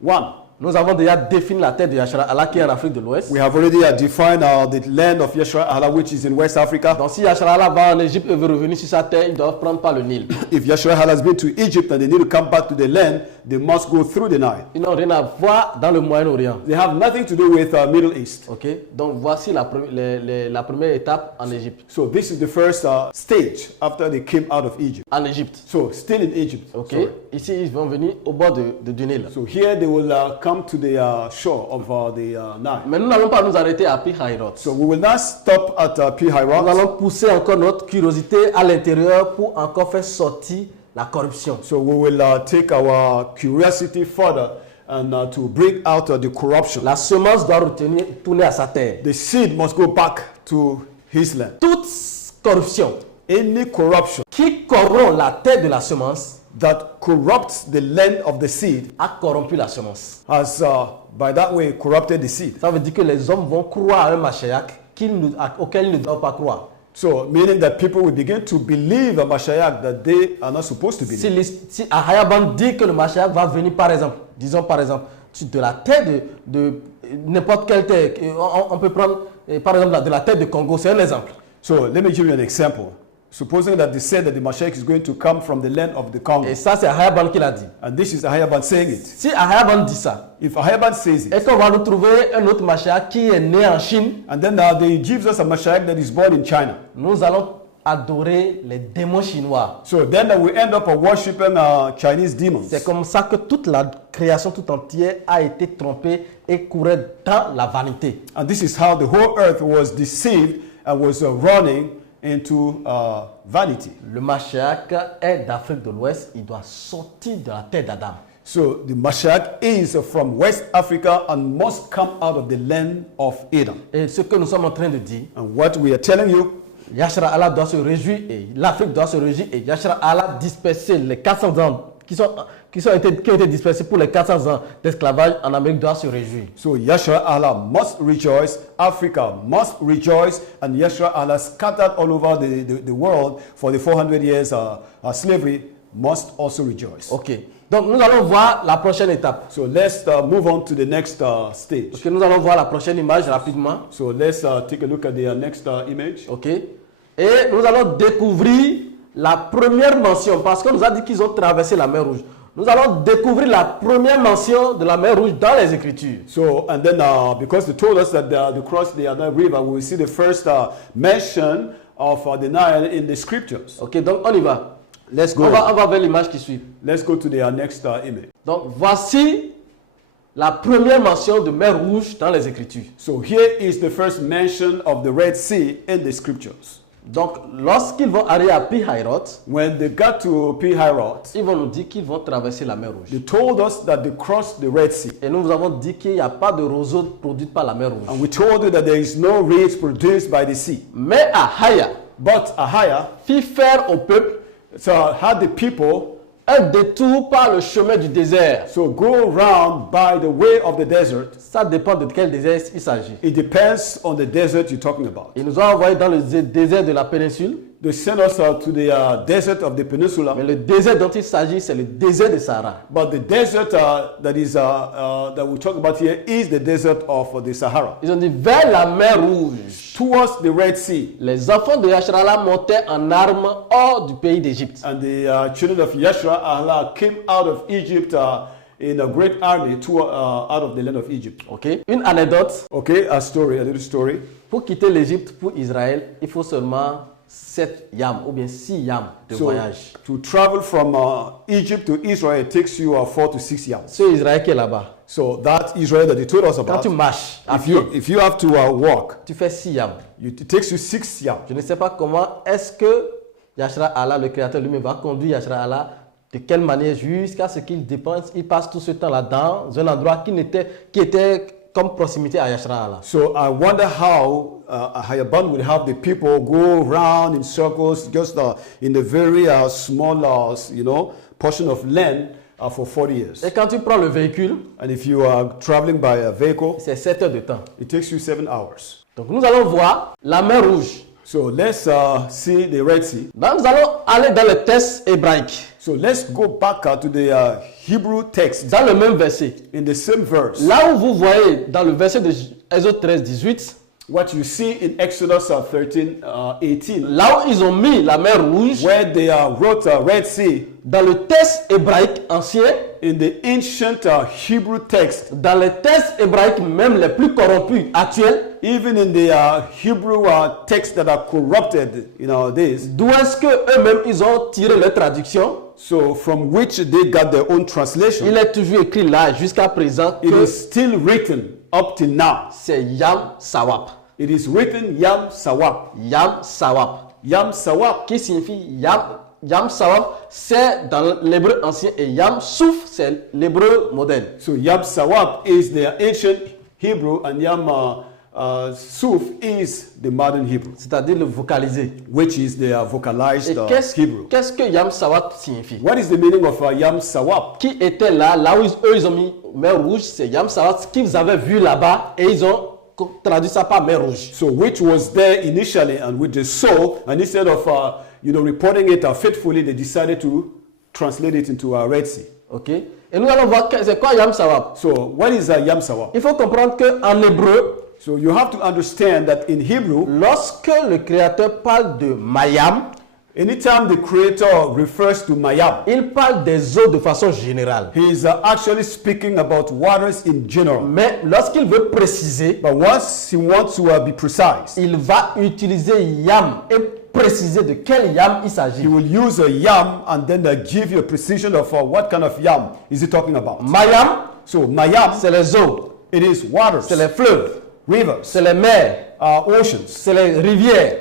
1. Nous avons déjà défini la terre de Yashara'Ahla qui est en Afrique de l'Ouest. We have already defined the land of Yashara'Ahla, which is in West Africa. Donc, si Yashara'Ahla va en Égypte et veut revenir sur sa terre, ils doivent prendre par le Nil. If Yashara'Ahla has been to Egypt and they need to come back to the land, they must go through the Nile. Ils n'ont rien à voir dans le Moyen-Orient. They have nothing to do with Middle East. Ok, donc voici la première étape en Égypte. So this is the first stage after they came out of Egypt. En Égypte. So still in Egypt. Ok, Sorry. ici ils vont venir au bord du Nil. So here they will come to the shore of the Nile. Mais nous n'allons pas nous arrêter à Pi-Hahiroth. So we will not stop at Nous Pi-Hahiroth. allons pousser encore notre curiosité à l'intérieur pour encore faire sortir la corruption. So we will take our curiosity further and to bring out the corruption. La semence doit tourner à sa terre. The seed must go back to his land. Toute corruption Any corruption qui corrompt la terre de la semence that corrupts the land of the seed a corrompu la semence. has by that way corrupted the seed. Ça veut dire que les hommes vont croire à un Mashiach auquel ils ne doivent pas croire. So meaning that people will begin to believe a Mashiach that they are not supposed to believe. Si Ahayaban dit que le Mashiach va venir par exemple, disons par exemple, de la terre de n'importe quelle terre, on peut prendre par exemple de la terre de Congo, c'est un exemple. So let me give you an example. Supposing that they said that the Mashiach is going to come from the land of the Congo. Et ça c'est Ahayaban qui l'a dit. And this is Ahayaban saying it. Si Ahayaban dit ça, If Ahayaban says it, est-ce qu'on va nous trouver un autre Mashiach qui est né en Chine? and then they gives us a Mashiach that is born in China. Nous allons adorer les démons chinois. So then we end up worshiping Chinese demons. C'est comme ça que toute la création tout entière a été trompée et courait dans la vanité. And this is how the whole earth was deceived and was running into vanity. Le Mashiach est d'Afrique de l'Ouest, il doit sortir de la terre d'Adam. So the Mashiach is from West Africa and must come out of the land of Adam. Et ce que nous sommes en train de dire, And what we are telling you, Yashara'Ahla doit se réjouir et l'Afrique doit se réjouir et Yashara'Ahla disperser les 400 ans qui ont été dispersés pour les 400 ans d'esclavage en Amérique doit se réjouir. so Yashara'Ahla must rejoice, Africa must rejoice, and Yashara'Ahla scattered all over the world for the 400 years slavery must also rejoice. Ok, donc nous allons voir la prochaine étape. So let's move on to the next stage. Ok, nous allons voir la prochaine image rapidement. So let's take a look at the next image. Ok, et nous allons découvrir la première mention parce qu'on nous a dit qu'ils ont traversé la mer Rouge. Nous allons découvrir la première mention de la mer Rouge dans les Écritures. So, and then because they told us that they crossed the Nile River, we will see the first mention of the Nile in the scriptures. Ok, donc on y va. Let's go. On va vers l'image qui suit. Let's go to the next image. Donc voici la première mention de mer Rouge dans les Écritures. So here is the first mention of the Red Sea in the scriptures. Donc lorsqu'ils vont arriver à Pi-Hahiroth, When they got to Pi-Hahiroth, ils vont nous dire qu'ils vont traverser la mer Rouge. they told us that they crossed the Red Sea. Et nous vous avons dit qu'il n'y a pas de roseau produit par la mer Rouge. And we told you that there is no reeds produced by the sea. Mais Ahaya But Ahaya fit faire au peuple had the people un détour par le chemin du désert. So go round by the way of the desert. Ça dépend de quel désert il s'agit. It depends on the desert you're talking about. Ils nous ont envoyés dans le désert de la péninsule. They sent us to the desert of the peninsula. Mais le désert dont il s'agit, c'est le désert de Sahara. But the desert that we talk about here is the desert of the Sahara. Ils ont dit vers la mer Rouge. Towards the Red Sea. Les enfants de Yashara'Ahla montaient en armes hors du pays d'Égypte. And the children of Yashara'Ahla came out of Egypt in a great army out of the land of Egypt. Okay. Une anecdote. Okay, a little story. Pour quitter l'Égypte pour Israël, il faut seulement 7 yams ou bien 6 yams de voyage. To travel from Egypt to Israel, it takes you 4 to 6 yams. C'est Israël qui est là-bas. So that Israel that they told us Quand about, tu marches à if pied, you have to walk, tu fais 6 yams. it takes you 6 yams. Je ne sais pas comment est-ce que Yashara'Ahla, le créateur lui-même, va conduire Yashara'Ahla, de quelle manière, jusqu'à ce qu'il dépense, il passe tout ce temps-là dans un endroit qui était comme proximité à Yashara'Ahla. So I wonder how Hayaban would have the people go round in circles just in the very small, portion of land for 40 years. Et quand tu prends le véhicule, And if you are traveling by a vehicle, c'est 7 heures de temps. it takes you 7 hours. Donc nous allons voir la mer Rouge. So let's see the Red Sea. Donc, nous allons aller dans le texte hébraïque, So let's go back to the Hebrew text dans le même verset. in the same verse. Là où vous voyez dans le verset de Exode 13, 18, What you see in Exodus 13, 18, là où ils ont mis la mer Rouge, where they wrote Red Sea, dans le texte hébraïque ancien, in the ancient Hebrew text, dans les textes hébraïques même les plus corrompus actuels, even in the Hebrew texts that are corrupted in our days, d'où est-ce que eux-mêmes ils ont tiré leur traduction, so from which they got their own translation, il est toujours écrit là jusqu'à présent it que is still written up till now. c'est Yam Sawap. It is written Yam Sawap. Yam Sawap. Yam Sawap. Qui signifie Yam Sawap, c'est dans l'hébreu ancien et Yam Souf, c'est l'hébreu moderne. So Yam Sawap is the ancient Hebrew and Yam Suf is the modern Hebrew, C'est-à-dire le vocalisé. which is the vocalized Et Hebrew. qu'est-ce que Yam Sawap signifie? What is the meaning of Yam Sawap? Qui était là où eux ils ont mis mer rouge, c'est Yam Sawap, ce qu'ils avaient vu là-bas et ils ont traduit ça par mer rouge. So which was there initially and which they saw, and instead of reporting it faithfully, they decided to translate it into Red Sea. Ok. Et nous allons voir c'est quoi Yam Sawap. So what is Yam Sawap? Il faut comprendre qu'en hébreu, So you have to understand that in Hebrew, lorsque le créateur parle de Mayam, anytime the creator refers to Mayam, il parle des eaux de façon générale. he is actually speaking about waters in general. Mais lorsqu'il veut préciser, But once he wants to be precise, il va utiliser Yam et préciser de quel Yam il he s'agit. will use a yam and then give you a precision of what kind of yam is he talking about. Mayam, So Mayam, c'est les eaux, it is waters, c'est les fleuves, rivers, c'est les mers, oceans, c'est les rivières,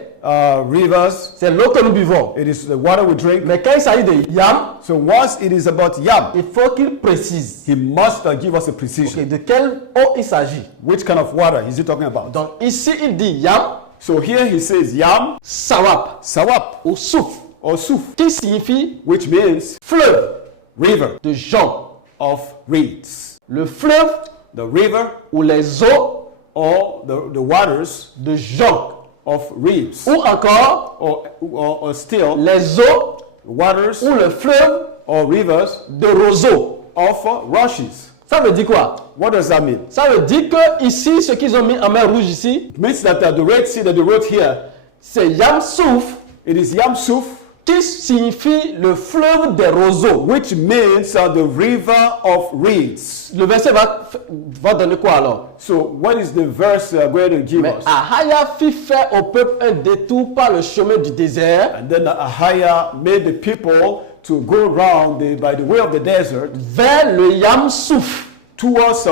rivers, c'est l'eau que nous buvons. it is the water we drink. Mais quand il s'agit de Yam, So once it is about yam, il faut qu'il précise he must give us a precision. de quelle eau il s'agit. Which kind of water is he talking about? Donc ici, il dit Yam So here he says yam, Sawap sawap, ou Souf, or suf, qui signifie which means fleuve river de jonc. of reeds. Le fleuve The river ou les eaux or the waters de jonc. of reeds. Ou encore Or still les eaux waters ou le fleuve or rivers de roseaux. of rushes. Ça veut dire quoi? What does that mean? Ça veut dire que ici, ce qu'ils ont mis en mer rouge ici, It means that the Red Sea that they wrote here, c'est Yam Souf, it is Yam Suf, qui signifie le fleuve des roseaux. which means the river of reeds. Le verset va donner quoi alors? So what is the verse going to give Mais us? Ahaya fit faire au peuple un détour par le chemin du désert And then Ahaya made the people to go round by the way of the desert vers le Yam Souf towards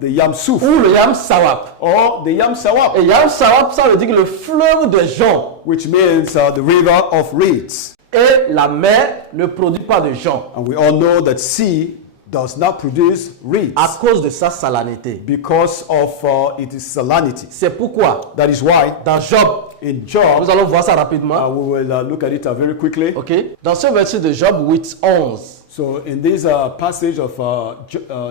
the Yam Suf ou le Yam Sawap. or the Yam Sawap, Et Yam Sawap, ça veut dire le fleuve de jonc. which means the river of reeds. Et la mer ne produit pas de jonc And we all know that sea does not produce reeds à cause de sa salinité. because of its salinity. C'est pourquoi, That is why dans Job, in Job, nous allons voir ça rapidement. we will look at it very quickly. Ok. Dans ce verset de Job 8, 11, So in this passage of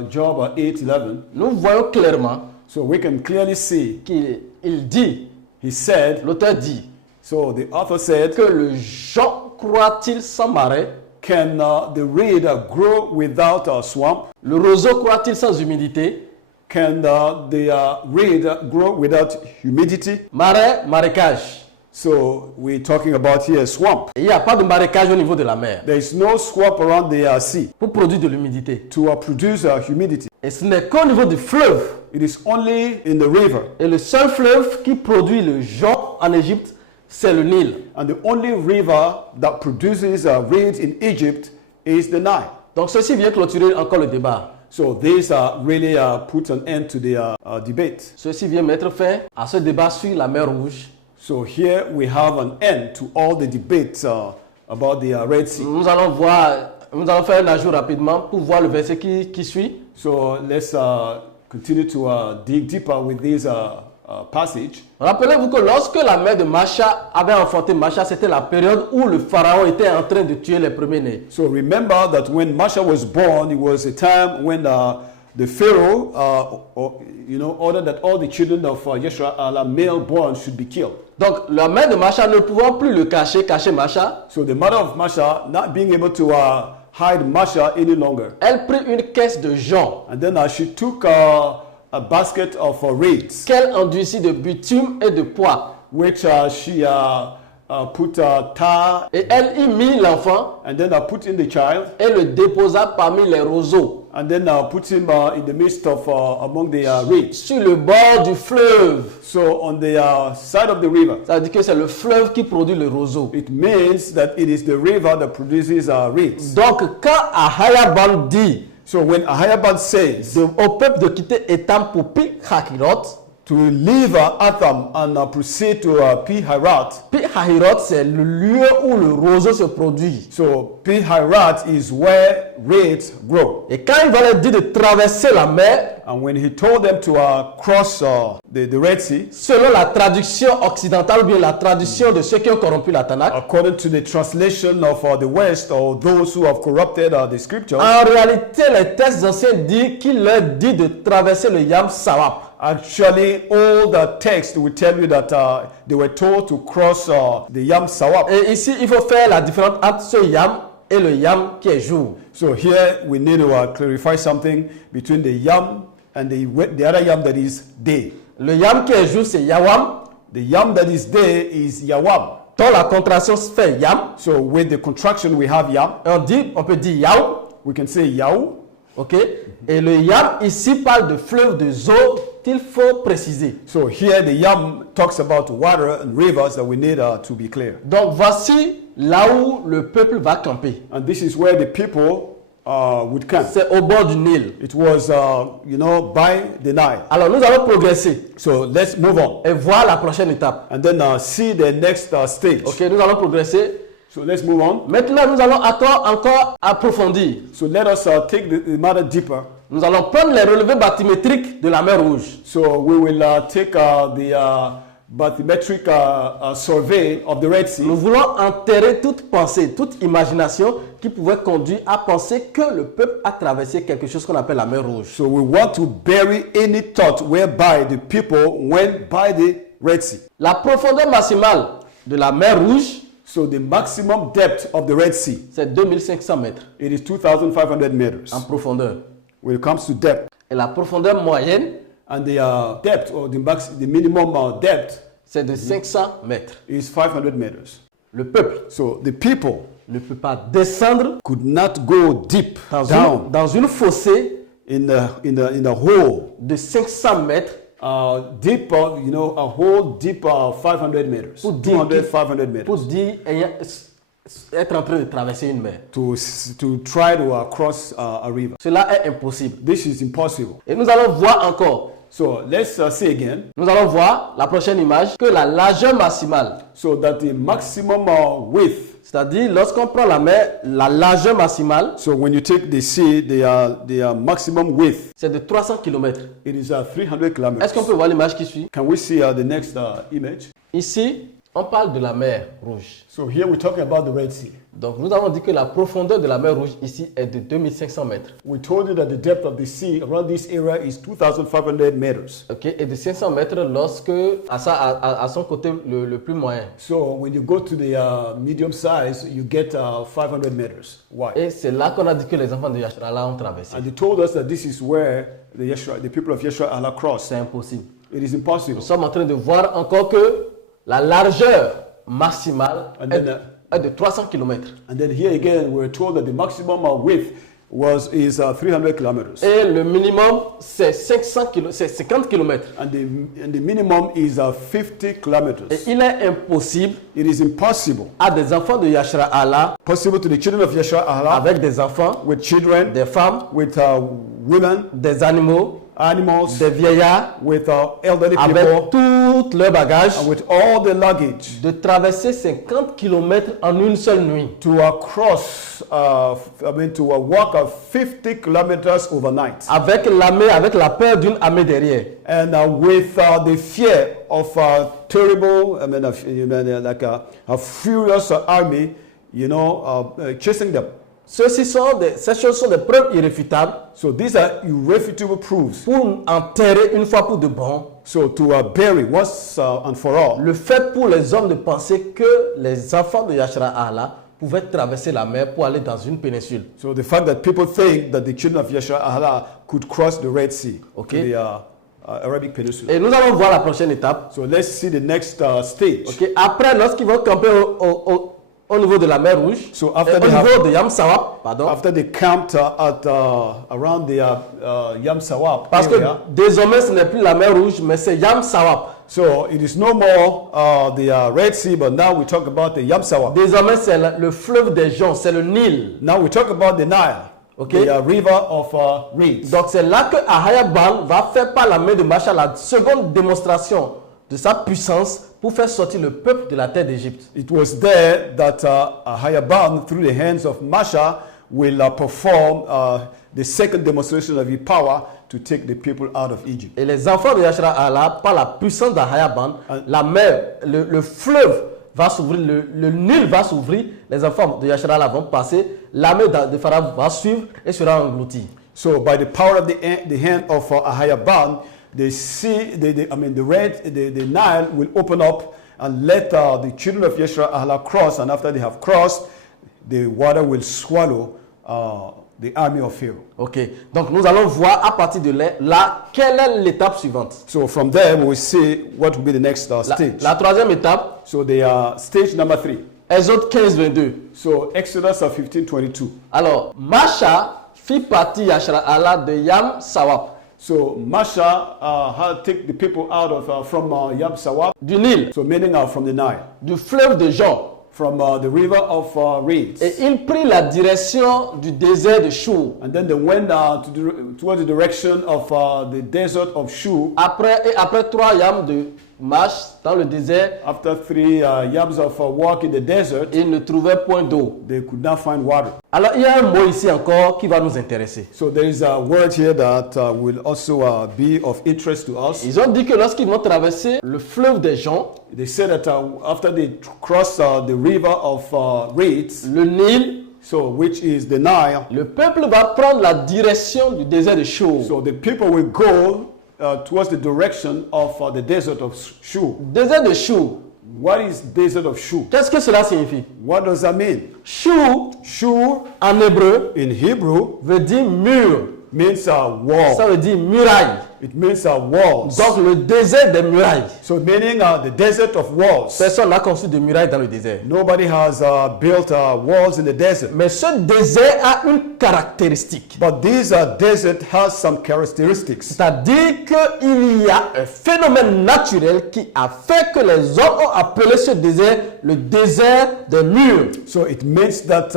Job 8:11, nous voyons clairement so we can clearly see qu'il dit, he said, l'auteur dit, so the author said, que le jonc croît-il sans marais? can the reed grow without a swamp? Le roseau croît-il sans humidité? Can the reed grow without humidity? Marais, marécage. So we're talking about here swamp. Et il n'y a pas de marécage au niveau de la mer There is no swamp around the sea pour produire de l'humidité. to produce humidity. Et ce n'est qu'au niveau du fleuve. It is only in the river. Et le seul fleuve qui produit le jonc en Égypte, c'est le Nil. And the only river that produces reeds in Egypt is the Nile. Donc ceci vient clôturer encore le débat. So this really put an end to the debate. Ceci vient mettre fin à ce débat sur la mer Rouge. So here we have an end to all the debates about the Red Sea. Nous allons faire un ajout rapidement pour voir le verset qui suit. So let's continue to dig deeper with this passage. Rappelez-vous que lorsque la mère de Macha avait enfanté Macha, c'était la période où le pharaon était en train de tuer les premiers-nés. So remember that when Masha was born, it was a time when the Pharaoh, ordered that all the children of Yashara'Ahla, male born, should be killed. Donc la mère de Macha ne pouvant plus le cacher Macha, So the mother of Masha, not being able to hide Masha any longer, elle prit une caisse de jonc and then she took a basket of reeds, qu'elle endurcit de bitume et de poix. which she put tar, Et elle y mit l'enfant and then put in the child, et le déposa parmi les roseaux, and then put him in the midst of among the reeds. sur le bord du fleuve. So on the side of the river. Ça veut dire que c'est le fleuve qui produit le roseau. It means that it is the river that produces reeds. Donc quand Ahayaban dit So when Ahayaban says au peuple de quitter Étam pour Pi-Hahirot, to leave Atham and proceed to Pi-Hahiroth, Pi-Hahirot c'est le lieu où le roseau se produit. so Pi-Hahiroth is where reeds grow. Et quand il va leur dire de traverser la mer, And when he told them to cross the Red Sea, selon la traduction occidentale ou bien la traduction de ceux qui ont corrompu la Tanakh, according to the translation of the West or those who have corrupted the scriptures, en réalité les textes anciens disent qu'il leur dit de traverser le Yam Sawap. actually all the text will tell you that they were told to cross the Yam Sawap. Et ici, il faut faire la différence entre ce Yam et le Yam qui est jour. So here we need to clarify something between the Yam and the other Yam that is day. Le Yam qui est jour, c'est Yawam, The Yam that is day is Yawam. dont la contraction se fait Yam. So with the contraction we have Yam. On peut dire Yaou, We can say Yau. ok? Et le Yam ici parle de fleuve de eau qu'il faut préciser. So here the Yam talks about water and rivers that we need to be clear. Donc voici là où le peuple va camper. And this is where the people would camp. C'est au bord du Nil. It was, by the Nile. Alors nous allons progresser So let's move on. et voir la prochaine étape. And then see the next stage. Ok, nous allons progresser. So let's move on. Maintenant, nous allons encore approfondir. So let us take the matter deeper. Nous allons prendre les relevés bathymétriques de la mer Rouge. So we will take the bathymetric survey of the Red Sea. Nous voulons enterrer toute pensée, toute imagination qui pouvait conduire à penser que le peuple a traversé quelque chose qu'on appelle la mer Rouge. So we want to bury any thought whereby the people went by the Red Sea. La profondeur maximale de la mer Rouge, So the maximum depth of the Red Sea, c'est 2500 mètres it is 2,500 meters en profondeur. when it comes to depth. Et la profondeur moyenne, And the depth or the minimum depth c'est de 500 mètres. is 500 meters. Le peuple So the people ne peut pas descendre could not go deep down dans une fossée in a hole de 500 mètres deep, a hole deep 500 meters, Pour dire 500 meters, pour dire être en train de traverser une mer. to try to cross a river. Cela est impossible. This is impossible. Et nous allons voir encore, So let's see again. nous allons voir la prochaine image, que la largeur maximale, So that the maximum width. c'est-à-dire lorsqu'on prend la mer, la largeur maximale, So when you take the sea, the maximum width, c'est de 300 km. it is 300 kilometers. Est-ce qu'on peut voir l'image qui suit? Can we see the next image? Ici, On parle de la mer Rouge. So here we're talking about the Red Sea. Donc nous avons dit que la profondeur de la mer Rouge ici est de 2500 mètres. We told you that the depth of the sea around this area is 2,500 meters. Okay, et de 500 mètres lorsque à son côté le plus moyen. So when you go to the medium size, you get 500 meters wide. Et c'est là qu'on a dit que les enfants de Yashara'Ahla ont traversé. And they told us that this is where the people of Yashara'Ahla crossed. C'est impossible. It is impossible. Nous sommes en train de voir encore que la largeur maximale est de 300 km. And then here again, we're told that the maximum width is 300 kilometers. Et le minimum, c'est 50 km. And the minimum is 50 kilometers. Et il est impossible It is impossible. à des enfants de Yashara'Ahla, Possible to the children of Yashara'Ahla, avec des enfants, with children, des femmes, with women, des animaux, animals, des vieillards, with elderly avec people, tout leur bagage, and with all the luggage, de traverser 50 km en une seule nuit. to walk 50 kilometers overnight. Avec l'armée, avec la peur d'une armée derrière. And with the fear of a terrible, like a furious army, chasing them. Ces choses sont des preuves irréfutables So these are irrefutable proofs. pour enterrer une fois pour de bon So to bury once and for all le fait pour les hommes de penser que les enfants de Yashara'Ahla pouvaient traverser la mer pour aller dans une péninsule. So the fact that people think that the children of Yashara'Ahla could cross the Red Sea, Okay. the Arabic Peninsula. Et nous allons voir la prochaine étape. So let's see the next stage. Okay. Après, lorsqu'ils vont camper au niveau de la mer Rouge, So after au they have- niveau de Yam-Sawab, pardon, After they camped around the Yam Sawab parce que area, désormais ce n'est plus la mer Rouge, mais c'est Yam-Sawab. so it is no more the Red Sea, but now we talk about the Yam Sawab. Désormais c'est le fleuve des gens, c'est le Nil. Now we talk about the Nile, Okay. the river of reeds. Donc c'est là que Ahaya va faire par la main de Macha la seconde démonstration de sa puissance pour faire sortir le peuple de la terre d'Égypte. It was there that Ahayaban, through the hands of Masha, will perform the second demonstration of his power to take the people out of Egypt. Et les enfants de Yashara'Ahla, par la puissance d'Ahaya la mer, le fleuve va s'ouvrir, le Nil va s'ouvrir, les enfants de Yashara'Ahla vont passer, l'armée de Pharaon va suivre et sera engloutie. So by the power of the hand of Ahayaban, the sea, the Nile will open up and let the children of Yashara'Ahla cross, and after they have crossed, the water will swallow the army of Pharaoh. Ok, donc nous allons voir à partir de là quelle est l'étape suivante. So from there, we will see what will be the next stage. La troisième étape, So the stage number 3. Exode 15, 22. So Exodus 15:22. Alors, Macha fit partie Yashara'Ahla de Yam-Sawab, So Masha had take the people out of from Yam Sawab, du Nil, so meaning from the Nile, du fleuve de Jean, from the river of reeds. et il prit la direction du désert de Chour. And then they went towards the direction of the desert of Shur. Après 3 yams de marche dans le désert, After 3 yams of walk in the desert, ils ne trouvaient point d'eau. they could not find water. Alors, il y a un mot ici encore qui va nous intéresser. So there is a word here that will also be of interest to us. Ils ont dit que lorsqu'ils vont traverser le fleuve des gens, They said that after they cross the river of reeds, le Nil, so which is the Nile, le peuple va prendre la direction du désert de Chour. so the people will go towards the direction of the desert of Shur. Désert de Chour, What is desert of Shur? qu'est-ce que cela signifie? What does that mean? Chour, Shur en hébreu, in Hebrew veut dire mur. means a wall. Ça veut dire muraille. It means walls. Donc le désert des murailles. So meaning the desert of walls. Personne n'a construit de murailles dans le désert. Nobody has built walls in the desert. Mais ce désert a une caractéristique. But this desert has some characteristics. C'est-à-dire qu'il y a un phénomène naturel qui a fait que les hommes ont appelé ce désert le désert des murs. So it means that,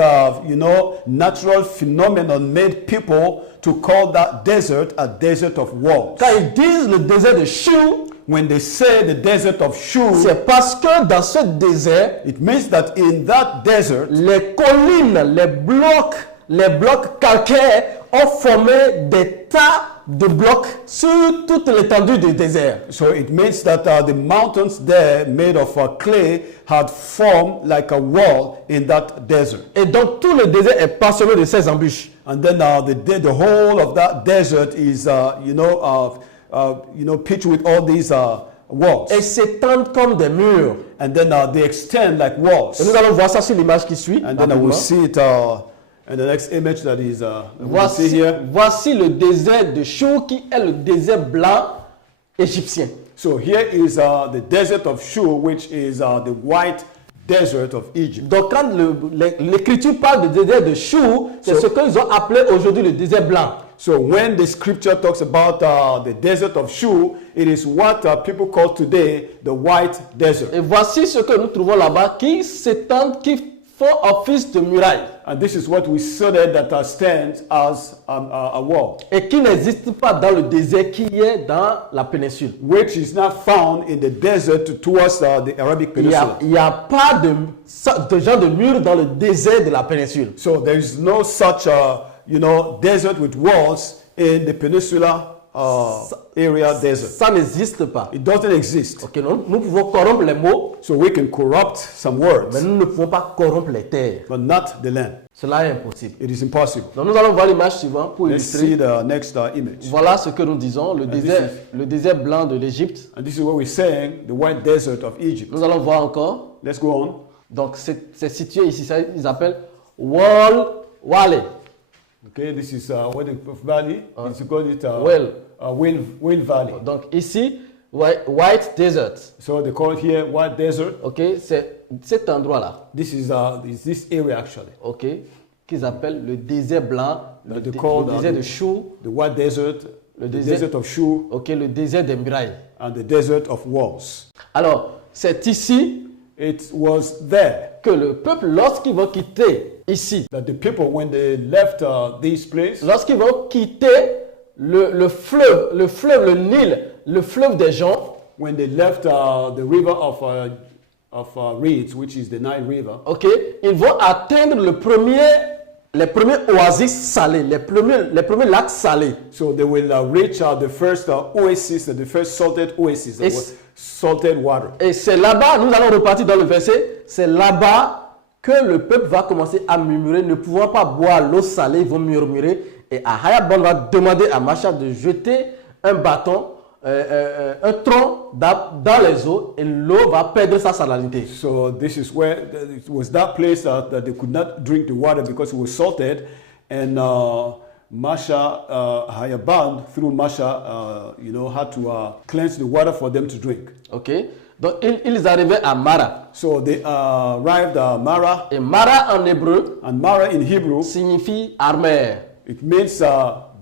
natural phenomenon made people to call that desert a desert of walls. Quand ils disent le désert de Chour, When they say the desert of Shur, c'est parce que dans ce désert, it means that in that desert, les collines, les blocs calcaires ont formé des tas de blocs sur toute l'étendue du désert. So it means that the mountains there made of clay had formed like a wall in that desert. Et donc tout le désert est parsemé de ces embûches. And then the whole of that desert is pitched with all these walls. Et s'étendent comme des murs. And then they extend like walls. Et nous allons voir ça sur l'image qui suit. And then I will see it in the next image that is we'll see here. Voici le désert de Chour qui est le désert blanc égyptien. So here is the desert of Shur, which is the white desert of Egypt. Donc quand l'écriture parle du désert de Chour, c'est ce qu'ils ont appelé aujourd'hui le désert blanc. So when the scripture talks about the desert of Shur, it is what people call today the white desert. Et voici ce que nous trouvons là-bas qui s'étendent, qui font office de muraille. And this is what we saw there that stands as a wall. Et qui n'existe pas dans le désert qui est dans la péninsule. Which is not found in the desert towards the Arabic Peninsula. Il n'y a pas de genre de mur dans le désert de la péninsule. So there is no such desert with walls in the peninsula area desert. Ça n'existe pas. It doesn't exist. Okay, nous pouvons corrompre les mots. So we can corrupt some words. Mais nous ne pouvons pas corrompre les terres. But not the land. Cela est impossible. It is impossible. Donc nous allons voir l'image suivante pour Let's illustrer. see the next image. Voilà ce que nous disons, le désert blanc de l'Égypte. And this is what we're saying, the white desert of Egypt. Nous allons voir encore. Let's go on. Donc c'est situé ici, ça, ils appellent Wall Valley. Okay, this is what the valley is called it Whale Valley. Donc ici, White Desert. So they call it here White Desert. Ok, c'est cet endroit-là. This is this area actually. Ok, qu'ils appellent le désert blanc, le désert de Chour. The White Desert, the desert of Shur. Ok, le désert des murailles. And the desert of walls. Alors, c'est ici. It was there que le peuple, lorsqu'ils vont quitter ici, that the people, when they left this place, lorsqu'ils vont quitter le fleuve, le Nil, le fleuve des gens, when they left the river of reeds, which is the Nile River, ok, ils vont atteindre les premiers oasis salés, les premiers lacs salés. So they will reach the first oasis, the first salted oasis, that was salted water. Et c'est là-bas, nous allons repartir dans le verset, c'est là-bas que le peuple va commencer à murmurer, ne pouvant pas boire l'eau salée, ils vont murmurer. Et Ahayabon va demander à Macha de jeter un bâton, un tronc dans les eaux, et l'eau va perdre sa salinité. So this is where it was that place that they could not drink the water because it was salted, and Masha Hayaban, through Masha, had to cleanse the water for them to drink. Ok. Donc ils arrivaient à Mara. So they arrived at Mara. Et Mara en hébreu, and Mara in Hebrew, signifie amer. It means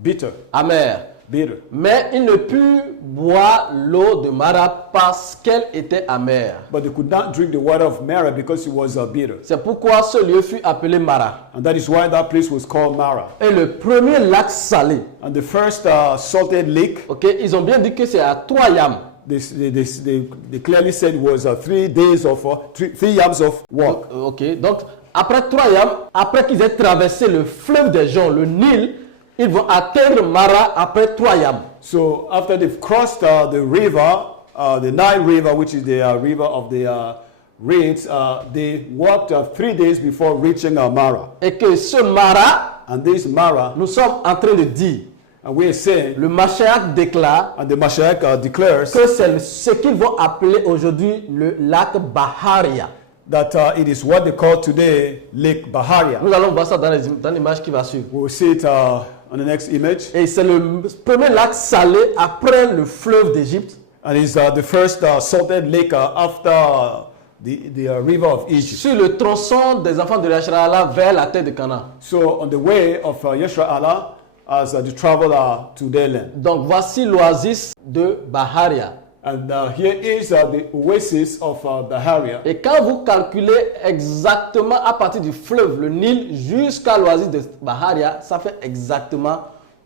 bitter. Amer. Bitter. Mais ils ne purent boire l'eau de Mara parce qu'elle était amère. But they could not drink the water of Mara because it was bitter. C'est pourquoi ce lieu fut appelé Mara. And that is why that place was called Mara. Et le premier lac salé. And the first salted lake. Ok, ils ont bien dit que c'est à 3 yams. They clearly said it was 3 days of 3 yams of walk. Ok, donc après 3 yams, après qu'ils aient traversé le fleuve des gens, le Nil, ils vont atteindre Mara après 3 yams. So after they've crossed the river, the Nile River, which is the river of the reeds, they walked 3 days before reaching Mara. Et que ce Mara, and this Mara, nous sommes en train de dire, and we are saying, le Mashiach déclare, and the Mashiach declares, que c'est ce qu'ils vont appeler aujourd'hui le lac Baharia. That it is what they call today Lake Baharia. Nous allons voir ça dans l'image qui va suivre. We will see it on the next image. Et c'est le premier lac salé après le fleuve d'Égypte. And it's the first salted lake after the river of Egypt. Sur le tronçon des enfants de Yashara'Ahla vers la terre de Canaan. So on the way of Yashara'Ahla as they travel to their land. Donc voici l'oasis de Baharia. And here is the oasis of Baharia. Et quand vous calculez exactement à partir du fleuve, le Nil, jusqu'à l'oasis de Baharia, ça fait exactement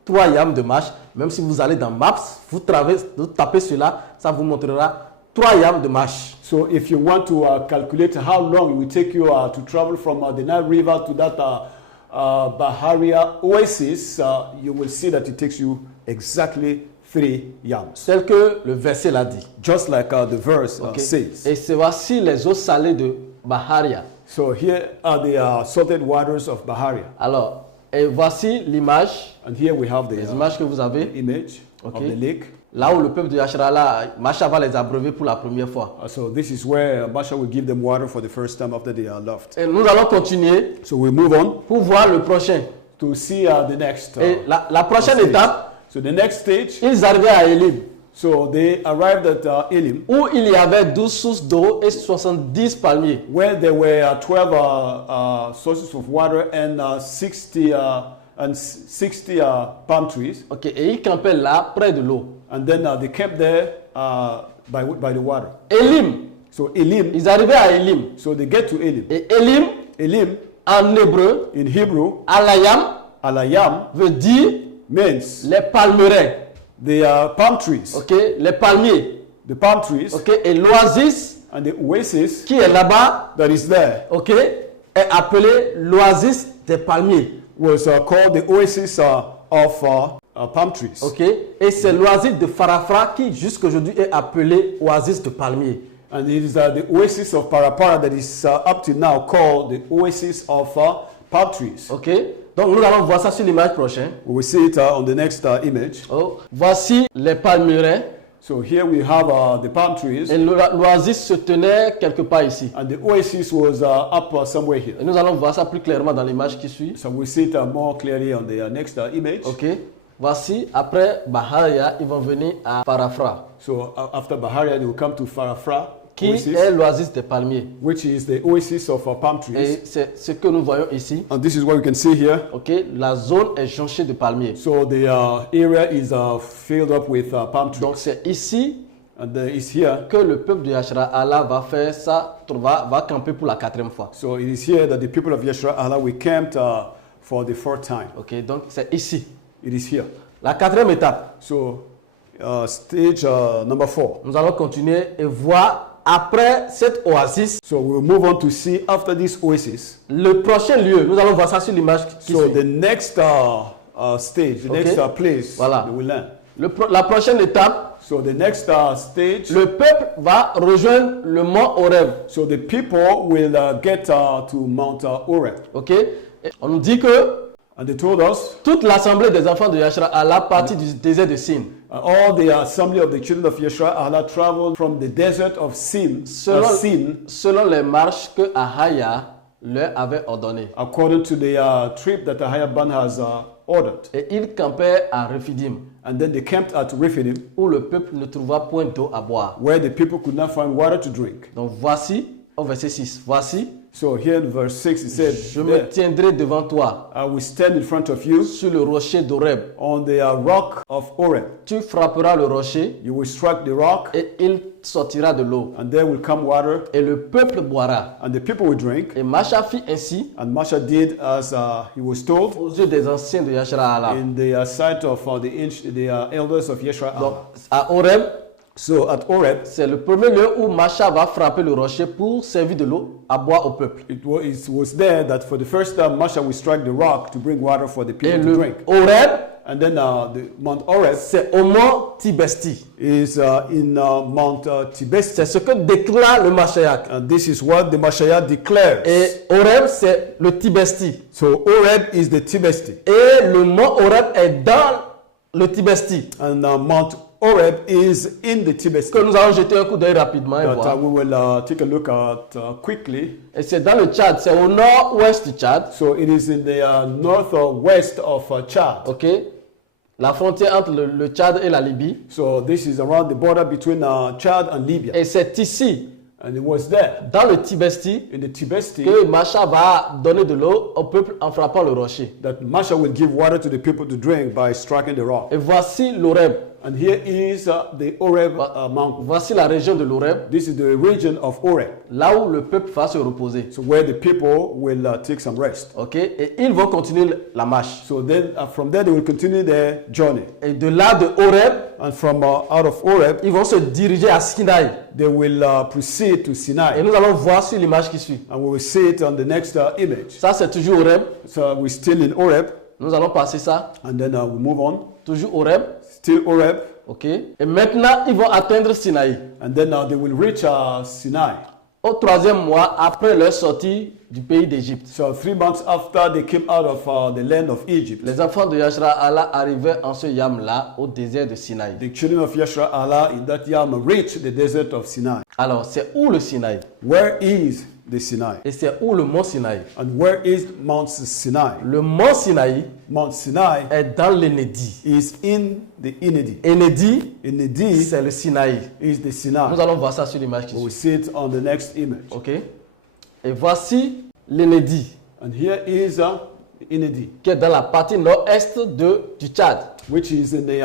3 yams de marche. Même si vous allez dans Maps, vous tapez cela, ça vous montrera 3 yams de marche. So if you want to calculate how long it will take you to travel from the Nile River to that Baharia oasis, you will see that it takes you exactly 3 yams. Tel que le verset l'a dit. Just like the verse Ok. says. Et c'est voici les eaux salées de Baharia. So here are the salted waters of Baharia. Alors, et voici l'image, And here we have les the images que vous avez. image Ok. of the lake. Là où le peuple de Yashara'Ahla, Masha va les abreuver pour la première fois. So this is where Masha will give them water for the first time after they are left. Et nous allons continuer So we move on pour voir le prochain. to see the next Et la prochaine stage. étape, So the next stage, ils arrivaient à Elim, so they arrived at Elim, où il y avait 12 sources d'eau et 70 palmiers. where there were 12 sources of water and 60 palm trees. Ok, et ils campaient là, près de l'eau. And then they camped there by the water. Elim, So Elim, ils arrivaient à Elim. so they get to Elim. Et Elim, Elim, en hébreu, in Hebrew, Alayam, Alayam, veut dire means les palmerins. the palm trees, Ok, les palmiers. the palm trees, Ok, et l'oasis and the oasis qui est là-bas, that is there ok, est appelé l'oasis des palmiers. was called the oasis of palm trees. Ok, et c'est l'oasis de Farafra qui jusqu'aujourd'hui est appelé oasis de palmiers. And it is the oasis of Parapara that is up to now called the oasis of palm trees. Ok, donc nous allons voir ça sur l'image prochaine. We will see it on the next image. Oh, voici les palmerins. So here we have the palm trees, Et l'oasis se tenait quelque part ici. and the oasis was up somewhere here. Et nous allons voir ça plus clairement dans l'image qui suit. So we'll see it more clearly on the next image. Ok, voici après Baharia, ils vont venir à Farafra, So after Baharia, they will come to Farafra, qui oasis, est l'oasis des palmiers. which is the oasis of palm trees. Et c'est ce que nous voyons ici. And this is what we can see here. Ok, la zone est jonchée de palmiers. So the area is filled up with palm trees. Donc c'est ici And it's here. que le peuple de Yashara'Ahla va faire ça, va camper pour la 4e fois. So it is here that the people of Yashara'Ahla we camped for the 4th time. Ok, donc c'est ici. It is here. La 4e étape, So stage number 4. nous allons continuer et voir après cette oasis, So we'll move on to see after this oasis. le prochain lieu. Nous allons voir ça sur l'image qui So suit. the next stage, the Okay. next place Voilà. that we learn. La prochaine étape, So the next stage, le peuple va rejoindre le mont Horeb. so the people will get to Mount Horeb. Ok? Et on nous dit que And they told us toute l'assemblée des enfants de Yashara'Ahla partit du désert de Sin. all the assembly of the children of Yashara'Ahla traveled from the desert of Sin, Selon les marches que Ahaya leur avait ordonnées. according to the trip that Ahayaban has ordered. Et ils campaient à Rephidim, And then they camped at Rephidim, où le peuple ne trouva point d'eau à boire. where the people could not find water to drink. Donc voici, au verset 6, voici, So here in verse 6 it said, je me tiendrai devant toi I will stand in front of you sur le rocher d'Horeb. on the rock of Horeb. Tu frapperas le rocher You will strike the rock, et il sortira de l'eau. and there will come water, Et le peuple boira. and the people will drink. Et Masha fit ainsi And Masha did as he was told aux yeux des anciens de Yashara'Ahla. in the sight of the elders of Donc Yashara'Ahla. à Horeb, So at Horeb, c'est le premier lieu où Masha va frapper le rocher pour servir de l'eau à boire au peuple. it was there that for the first time Masha will strike the rock to bring water for the Et people to le drink. Horeb, And then the Mount Horeb c'est au mont Tibesti. is in Mount Tibesti. C'est ce que déclare le Mashiach. And this is what the Mashiach declares. Et Horeb, c'est le Tibesti. So Horeb is the Tibesti. Et le mont Horeb est dans le Tibesti. And Mount Horeb is in the Tibesti. Que nous allons jeter un coup d'œil rapidement et That voir. we will take a look at quickly. Et c'est dans le Tchad, c'est au nord-ouest du Tchad. So it is in the northwest of Chad. Ok, la frontière entre le Tchad et la Libye. So this is around the border between Chad and Libya. Et c'est ici, And it was there, dans le Tibesti, in the Tibesti, que Masha va donner de l'eau au peuple en frappant le rocher. that Masha will give water to the people to drink by striking the rock. Et voici l'Horeb. And here is the Horeb mountain. Voici la région de l'Horeb, This is the region of Horeb. là où le peuple va se reposer. So where the people will take some rest. Ok, et ils vont continuer la marche. So then from there they will continue their journey. Et de là de Horeb, And from out of Horeb, ils vont se diriger à Sinai. they will proceed to Et Sinai. nous allons voir sur l'image qui suit. And we will see it on the next image. Ça, c'est toujours Horeb. So we're still in Horeb. Nous allons passer ça. And then we move on. toujours Horeb. still Horeb. Ok. Et maintenant, ils vont atteindre Sinaï. And then they will reach Sinai. Au 3e mois après leur sortie du pays d'Égypte. So 3 months after they came out of the land of Egypt, Les enfants de Yashara'Ahla arrivaient en ce yam-là au désert de Sinaï. the children of Yashara'Ahla in that yam reached the desert of Sinai. Alors, c'est où le Sinaï? Where is the Sinai? Et c'est où le mont Sinaï? And where is Mount Sinai? Le mont Sinaï Mount Sinai est dans l'Enedi. is in the Enedi. Enedi, Enedi c'est le Sinaï. is the Sinai. Nous allons voir ça sur l'image qui We suit. see it on the next image. Ok. Et voici l'Enedi, And here is the Enedi, qui est dans la partie nord-est du Tchad. which is in the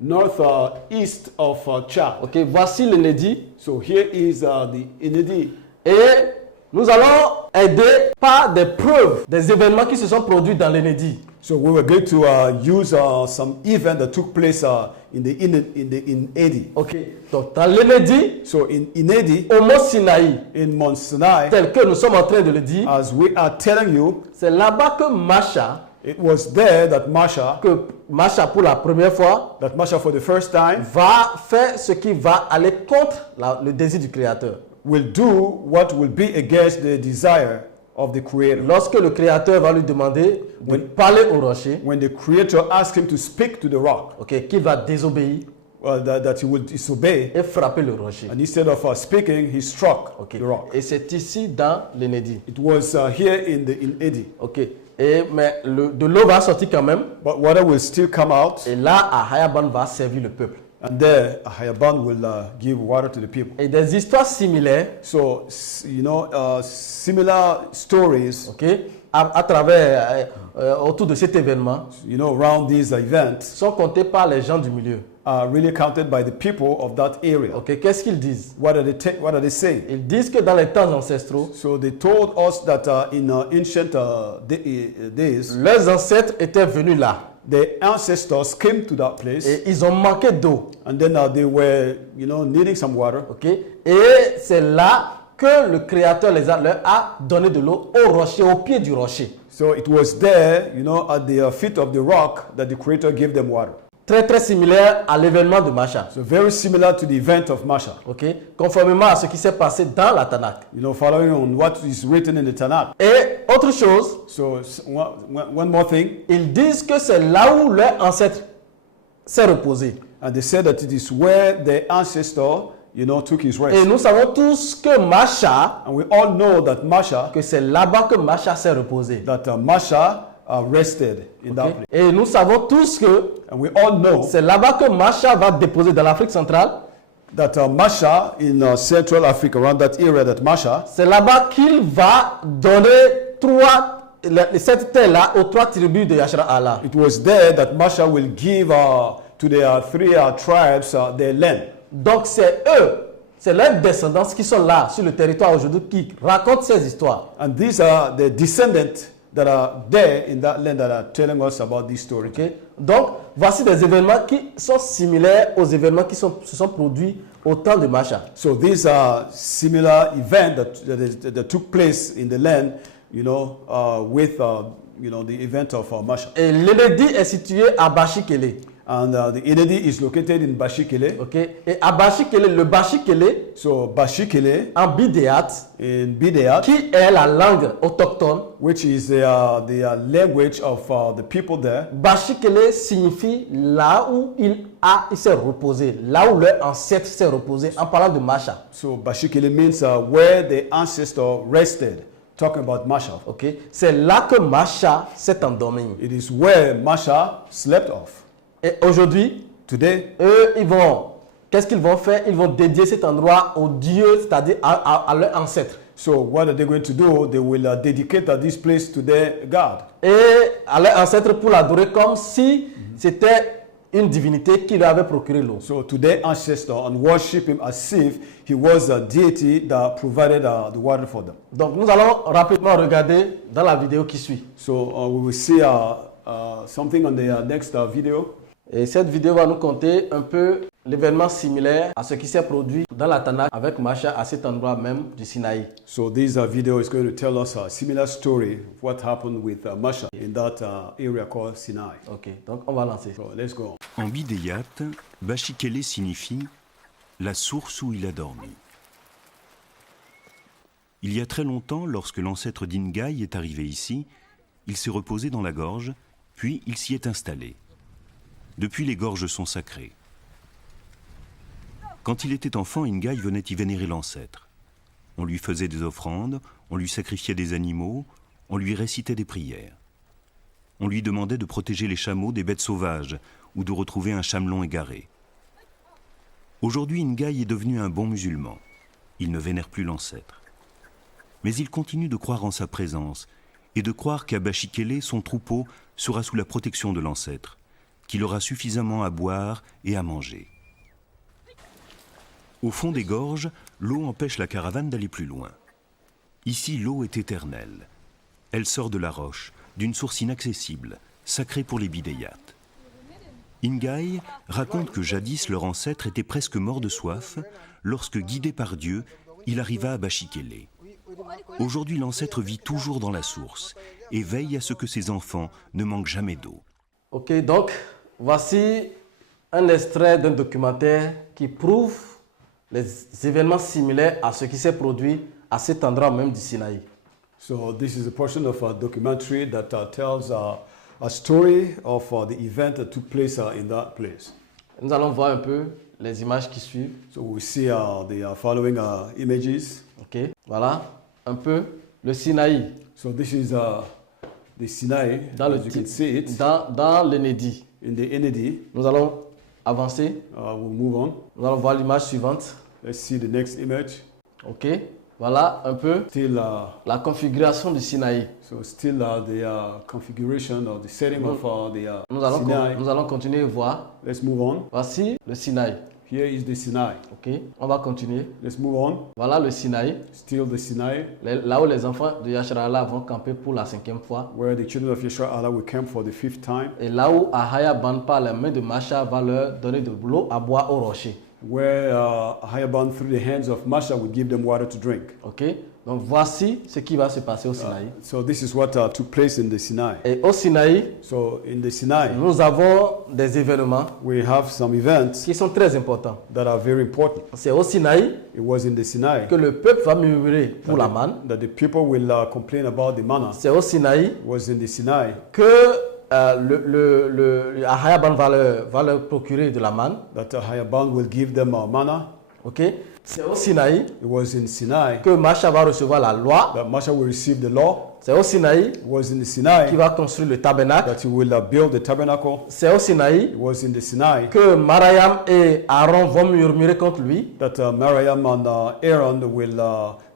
northeast of Chad. Ok. Voici l'Enedi. So here is the Enedi. Et nous allons aider par des preuves des événements qui se sont produits dans l'Enedi. So we were going to use some event that took place in Enedi. Ok. Donc dans l'Enedi, So in Enedi, au mont Sinaï, in Mount Sinai, tel que nous sommes en train de le dire, as we are telling you, c'est là-bas que it was there that Masha Masha pour la première fois, for the first time va faire ce qui va aller contre le désir du Créateur. will do what will be against the desire of the Creator. Lorsque le Créateur va lui demander de parler au rocher, When the Creator asked him to speak to the rock, ok, qu'il va désobéir that he will disobey, et frapper le rocher. and instead of speaking, he struck Ok. the rock. Et c'est ici dans l'Enedi. It was here in Enedi. Ok. Mais de l'eau va sortir quand même. But water will still come out, Et là, Ahayaban va servir le peuple. and there Ahayaban will give water to the people. Et des histoires similaires, So, similar stories, ok, à travers, autour de cet événement, around these events sont contées par les gens du milieu. are really counted by the people of that area. Ok, qu'est-ce qu'ils disent? What are they saying? Ils disent que dans les temps ancestraux, So they told us that in ancient days, leurs ancêtres étaient venus là the ancestors came to that place, et ils ont manqué d'eau. and then they were, needing some water. Ok, et c'est là que le Créateur leur a donné de l'eau au rocher, au pied du rocher. So it was there, at the feet of the rock that the Creator gave them water. Très très similaire à l'événement de Masha. So very similar to the event of Masha. Ok, conformément à ce qui s'est passé dans la Tanakh. Following on what is written in the Tanakh. Et autre chose, So one more thing, ils disent que c'est là où leur ancêtre s'est reposé. and they said that it is where the ancestor, took his Et rest. nous savons tous que Masha, And we all know that Masha, que c'est là-bas que Masha s'est reposé. that Masha rested in that Ok. place. Et nous savons tous que And we all know c'est là-bas que Masha va déposer dans l'Afrique centrale. that Masha in Central Africa, around that area, that Masha, C'est là-bas qu'il va donner cette terre-là aux 3 tribus de Yashara'Ahla. it was there that Masha will give to the 3 tribes their land. Donc c'est eux, c'est leurs descendants qui sont là sur le territoire aujourd'hui qui racontent ces histoires. And these are the descendants that are there in that land that are telling us about this story. Ok. Donc voici des événements qui sont similaires aux événements qui se sont produits au temps de Masha. So these are similar events that took place in the land, with the event of Masha. Et l'Enedi est situé à Bashikele. And the Enedi is located in Bashikele. Ok. Et à Bashikele, le Bashikele So Bashikele en bidéat, in Bideat, qui est la langue autochtone. which is the language of the people there. Bashikele signifie là où il s'est reposé, là où leur ancêtre s'est reposé, en parlant de Masha. So Bashikele means where the ancestor rested, talking about Masha. Ok, c'est là que Masha s'est endormi. It is where Masha slept off. Et aujourd'hui, Today, eux, qu'est-ce qu'ils vont faire? Ils vont dédier cet endroit au Dieu, c'est-à-dire à leur ancêtre. so what are they going to do? They will dedicate this place to their God. Et à leur ancêtre pour l'adorer comme si c'était une divinité qui leur avait procuré l'eau. So to their ancestor and worship him as if he was a deity that provided the water for them. Donc nous allons rapidement regarder dans la vidéo qui suit. So we will see something on the next video. Et cette vidéo va nous conter un peu l'événement similaire à ce qui s'est produit dans la Tanakh avec Masha à cet endroit même du Sinaï. So this video is going to tell us a similar story of what happened with Masha in that area called Sinai. Ok, donc on va lancer. So let's go. En bidéyat, Bashikele signifie la source où il a dormi. Il y a très longtemps, lorsque l'ancêtre d'Ingai est arrivé ici, il s'est reposé dans la gorge, puis il s'y est installé. Depuis, les gorges sont sacrées. Quand il était enfant, Ingai venait y vénérer l'ancêtre. On lui faisait des offrandes, on lui sacrifiait des animaux, on lui récitait des prières. On lui demandait de protéger les chameaux des bêtes sauvages ou de retrouver un chamelon égaré. Aujourd'hui, Ingai est devenu un bon musulman. Il ne vénère plus l'ancêtre. Mais il continue de croire en sa présence et de croire qu'à Bashikele, son troupeau sera sous la protection de l'ancêtre, qu'il aura suffisamment à boire et à manger. Au fond des gorges, l'eau empêche la caravane d'aller plus loin. Ici, l'eau est éternelle. Elle sort de la roche, d'une source inaccessible, sacrée pour les bidéyats. Ingai raconte que jadis leur ancêtre était presque mort de soif lorsque, guidé par Dieu, il arriva à Bashikele. Aujourd'hui, l'ancêtre vit toujours dans la source et veille à ce que ses enfants ne manquent jamais d'eau. Ok, donc voici un extrait d'un documentaire qui prouve les événements similaires à ce qui s'est produit à cet endroit même du Sinaï. So this is a portion of a documentary that tells a story of the event that took place in that place. Nous allons voir un peu les images qui suivent. So we see the following images. Ok, voilà un peu le Sinaï. So this is the Sinai, Dans as you can see it, dans l'Enedi. in the Nnd. Nous allons avancer. We'll move on. Nous allons voir l'image suivante. Let's see the next image. Ok, voilà un peu Still, la configuration du Sinaï. so still the configuration or the setting of the Nous Sinai. allons continuer à voir. Let's move on. Voici le Sinaï. Here is the Sinai. Ok, on va continuer. Let's move on. Voilà le Sinaï, Still the Sinai, là où les enfants de Yashara'Ahla vont camper pour la 5e fois. where the children of Yashara'Ahla will camp for the 5th time. Et là où Ahaya Ban par la main de Masha va leur donner de l'eau à boire au rocher. Where Hayaban, through the hands of Masha, will give them water to drink. Ok, donc voici ce qui va se passer au Sinaï. So this is what took place in the Sinai. Et au Sinaï, So in the Sinai, nous avons des événements we have some events qui sont très importants. that are very important. C'est au Sinaï It was in the Sinai que le peuple va murmurer pour la manne. that the people will complain about the manna. C'est au Sinaï It was in the Sinai que Ahaya Ban va leur procurer de la manne. that Hayaban will give them manna. Ok, c'est au Sinaï It was in Sinai que Masha va recevoir la loi. that Masha will receive the law. C'est au Sinaï It was in the qu'il Sinai va construire le tabernacle. that he will build the tabernacle. C'est au Sinaï It was in the Sinai que Mariam et Aaron vont murmurer contre lui that Miriam and Aaron will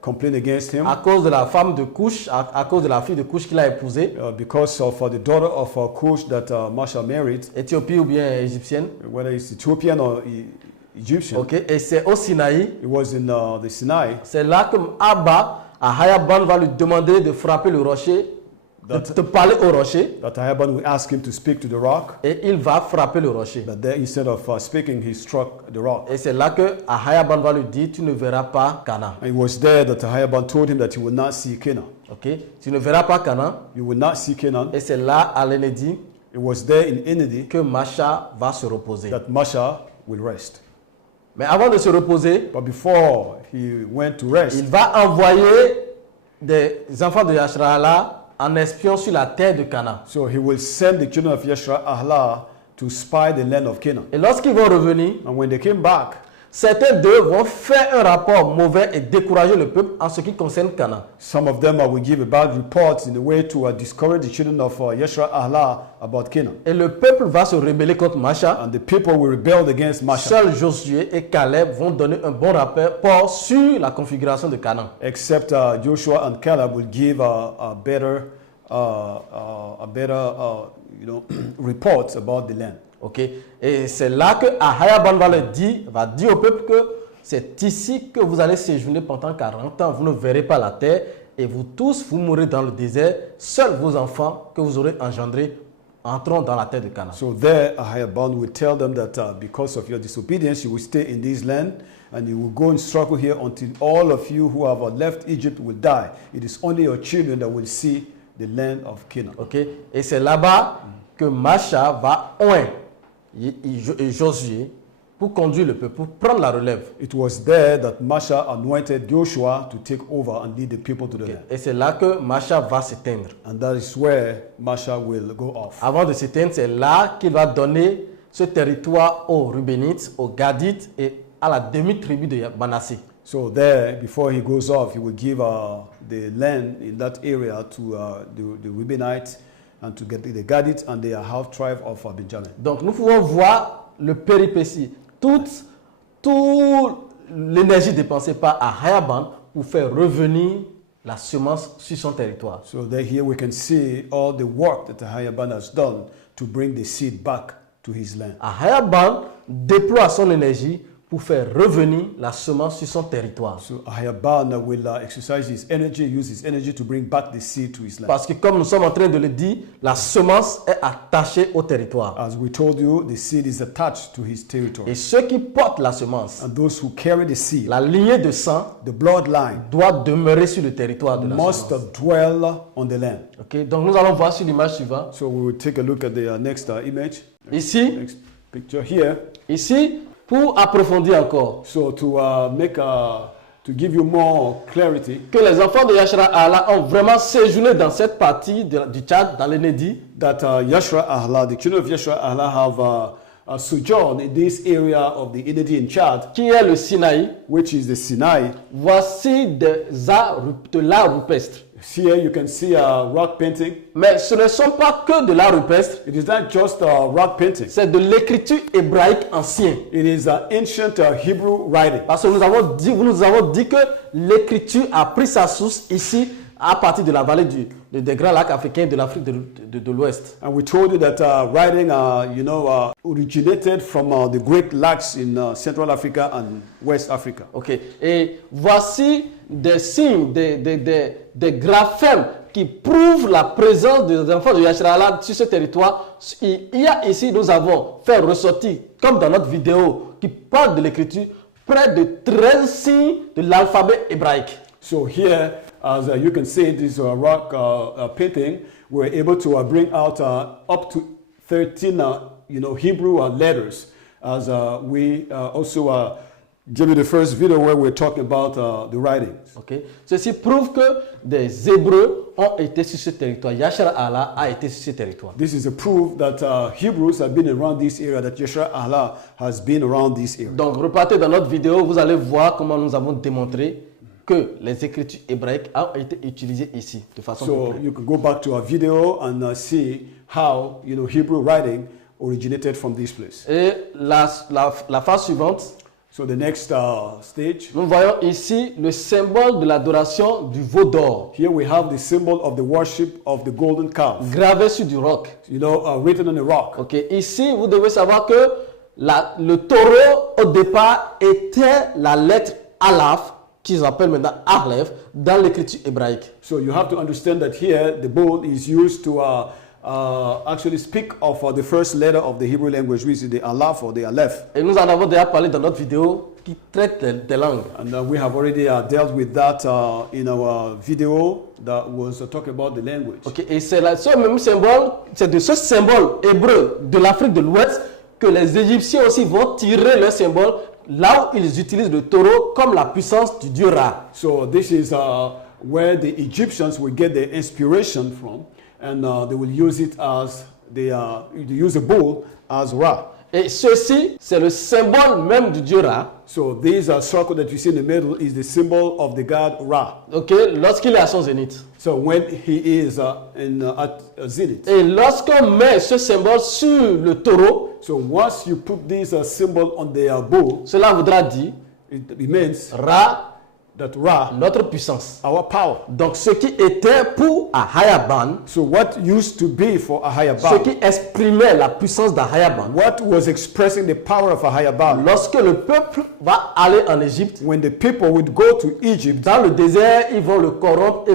complain against him à cause de la femme de Couche, à cause de la fille de Couche qu'il a épousée, because of the daughter of Cush that Masha married, Éthiopie ou bien égyptienne. whether it's Ethiopian or Egyptian. Ok, et c'est au Sinaï, It was in the Sinai c'est là que Abba, Ahaya Ban va lui demander de frapper le rocher, de parler au rocher, that Hayaban will ask him to speak to the rock. et il va frapper le rocher. But there, instead of speaking, he struck the rock. Et c'est là que Ahaya Ban va lui dire, tu ne verras pas Canaan. And it was there that Hayaban told him that he would not see Canaan. Ok, tu ne verras pas Canaan. You will not see Canaan. Et c'est là, à l'Enedi, It was there in Nnd que Masha va se reposer. that Masha will rest. Mais avant de se reposer, But before he went to rest, il va envoyer des enfants de Yashara'Ahla en espion sur la terre de Canaan. so he will send the children of Yashara'Ahla to spy the land of Canaan. Et lorsqu'ils vont revenir, And when they came back, certains d'eux vont faire un rapport mauvais et décourager le peuple en ce qui concerne Canaan. some of them will give a bad report in a way to discourage the children of Yashara'Ahla about Canaan. Et le peuple va se rebeller contre Masha. And the people will rebel against Masha, Seuls Josué et Caleb vont donner un bon rapport sur la configuration de Canaan. except Joshua and Caleb will give a better report about the land. Ok, et c'est là que Ahaya Ban va dire au peuple que c'est ici que vous allez séjourner pendant 40 ans. Vous ne verrez pas la terre et vous tous, vous mourrez dans le désert. Seuls vos enfants que vous aurez engendrés entrons dans la terre de Canaan. So there, Ahiaban will tell them that because of your disobedience, you will stay in this land, and you will go and struggle here until all of you who have left Egypt will die. It is only your children that will see the land of Canaan. Okay? Et c'est là-bas que Masha va oindre Josué pour conduire le peuple, pour prendre la relève. It was there that Masha anointed Joshua to take over and lead the people to the land. Et c'est là que Masha va s'éteindre. And that is where Masha will go off. Avant de s'éteindre, c'est là qu'il va donner ce territoire aux Rubénites, aux Gadites et à la demi-tribu de Manassé. So there, before he goes off, he will give the land in that area to the Reubenites and to get the Gadites and the half tribe of Benjamin. Donc nous pouvons voir le péripétie, toute l'énergie dépensée par Ahiaban pour faire revenir la semence sur son territoire. So there, here we can see all the work that Ahiaban has done to bring the seed back to his land. Ahiaban déploie son énergie pour faire revenir la semence sur son territoire. So Ahiaban will exercise his energy, use his energy to bring back the seed to his land. Parce que comme nous sommes en train de le dire, la semence est attachée au territoire. As we told you, the seed is attached to his territory. Et ceux qui portent la semence, And those who carry the seed, la lignée de sang, the bloodline, doit demeurer sur le territoire de la must semence. dwell on the land. Okay? Donc nous allons voir sur l'image suivante. So we will take a look at the next image. Ici, Next picture here. ici, pour approfondir encore, So to give you more clarity, que les enfants de Yashara'Ahla ont vraiment séjourné dans cette partie du Tchad, dans l'Enedi, that Yashara'Ahla, the children of Yashara'Ahla have sojourned in this area of the Enedi in Chad, qui est le Sinaï. which is the Sinai. Voici de l'art rupestre. Here you can see a rock painting. Mais ce ne sont pas que de l'art rupestre, It is not just a rock painting. c'est de l'écriture hébraïque ancienne. It is an ancient Hebrew writing. Parce que nous avons dit que l'écriture a pris sa source ici à partir de la vallée des grands lacs africains de l'Afrique de l'Ouest. And we told you that writing, originated from the great lakes in Central Africa and West Africa. Ok. Et voici des signes, des graphèmes qui prouvent la présence des enfants de Yashara'Ahla sur ce territoire. Il y a ici, nous avons fait ressortir, comme dans notre vidéo qui parle de l'écriture, près de 13 signes de l'alphabet hébraïque. So here, as you can see, this rock painting, we're able to bring out up to 13, Hebrew letters. As we also give you the first video where we're talking about the writings. Okay. Ceci prouve que des Hébreux ont été sur ce territoire. Yashara'Ahla a été sur ce territoire. This is a proof that Hebrews have been around this area, that Yashara'Ahla has been around this area. Donc, repartez dans notre vidéo, vous allez voir comment nous avons démontré que les écritures hébraïques ont été utilisées ici de façon So complète. you can go back to our video and see how Hebrew writing originated from this place. Et la phase suivante, So the next stage, nous voyons ici le symbole de l'adoration du veau d'or, here we have the symbol of the worship of the golden calf, gravé sur du roc. written on the rock. Okay. Ici, vous devez savoir que le taureau, au départ, était la lettre Aleph, qu'ils appellent maintenant Aleph, dans l'écriture hébraïque. So you have to understand that here the bull is used to actually speak of the first letter of the Hebrew language, which is the Aleph or the Aleph. Et nous en avons déjà parlé dans notre vidéo qui traite des langues. And we have already dealt with that in our video that was talking about the language. Okay. Et c'est ce même symbole, c'est de ce symbole hébreu de l'Afrique de l'Ouest que les Égyptiens aussi vont tirer leur symbole là où ils utilisent le taureau comme la puissance du dieu Ra. So this is where the Egyptians will get their inspiration from, and they will use it as they use a bull as Ra. Et ceci, c'est le symbole même du dieu Ra. So this circle that you see in the middle is the symbol of the god Ra. Okay, lorsqu'il est à son zénith. So when he is at zenith. Et lorsqu'on met ce symbole sur le taureau, So once you put this symbol on the bull, cela voudra dire it means Ra, that Ra, notre puissance. our power. Donc ce qui était pour Ahiaban, So what used to be for ce Ahiaban, qui exprimait la puissance d'Ahiaban, what was expressing the power of Ahiaban, lorsque le peuple va aller en Égypte, when the people would go to Egypt, dans le désert, ils vont le corrompre et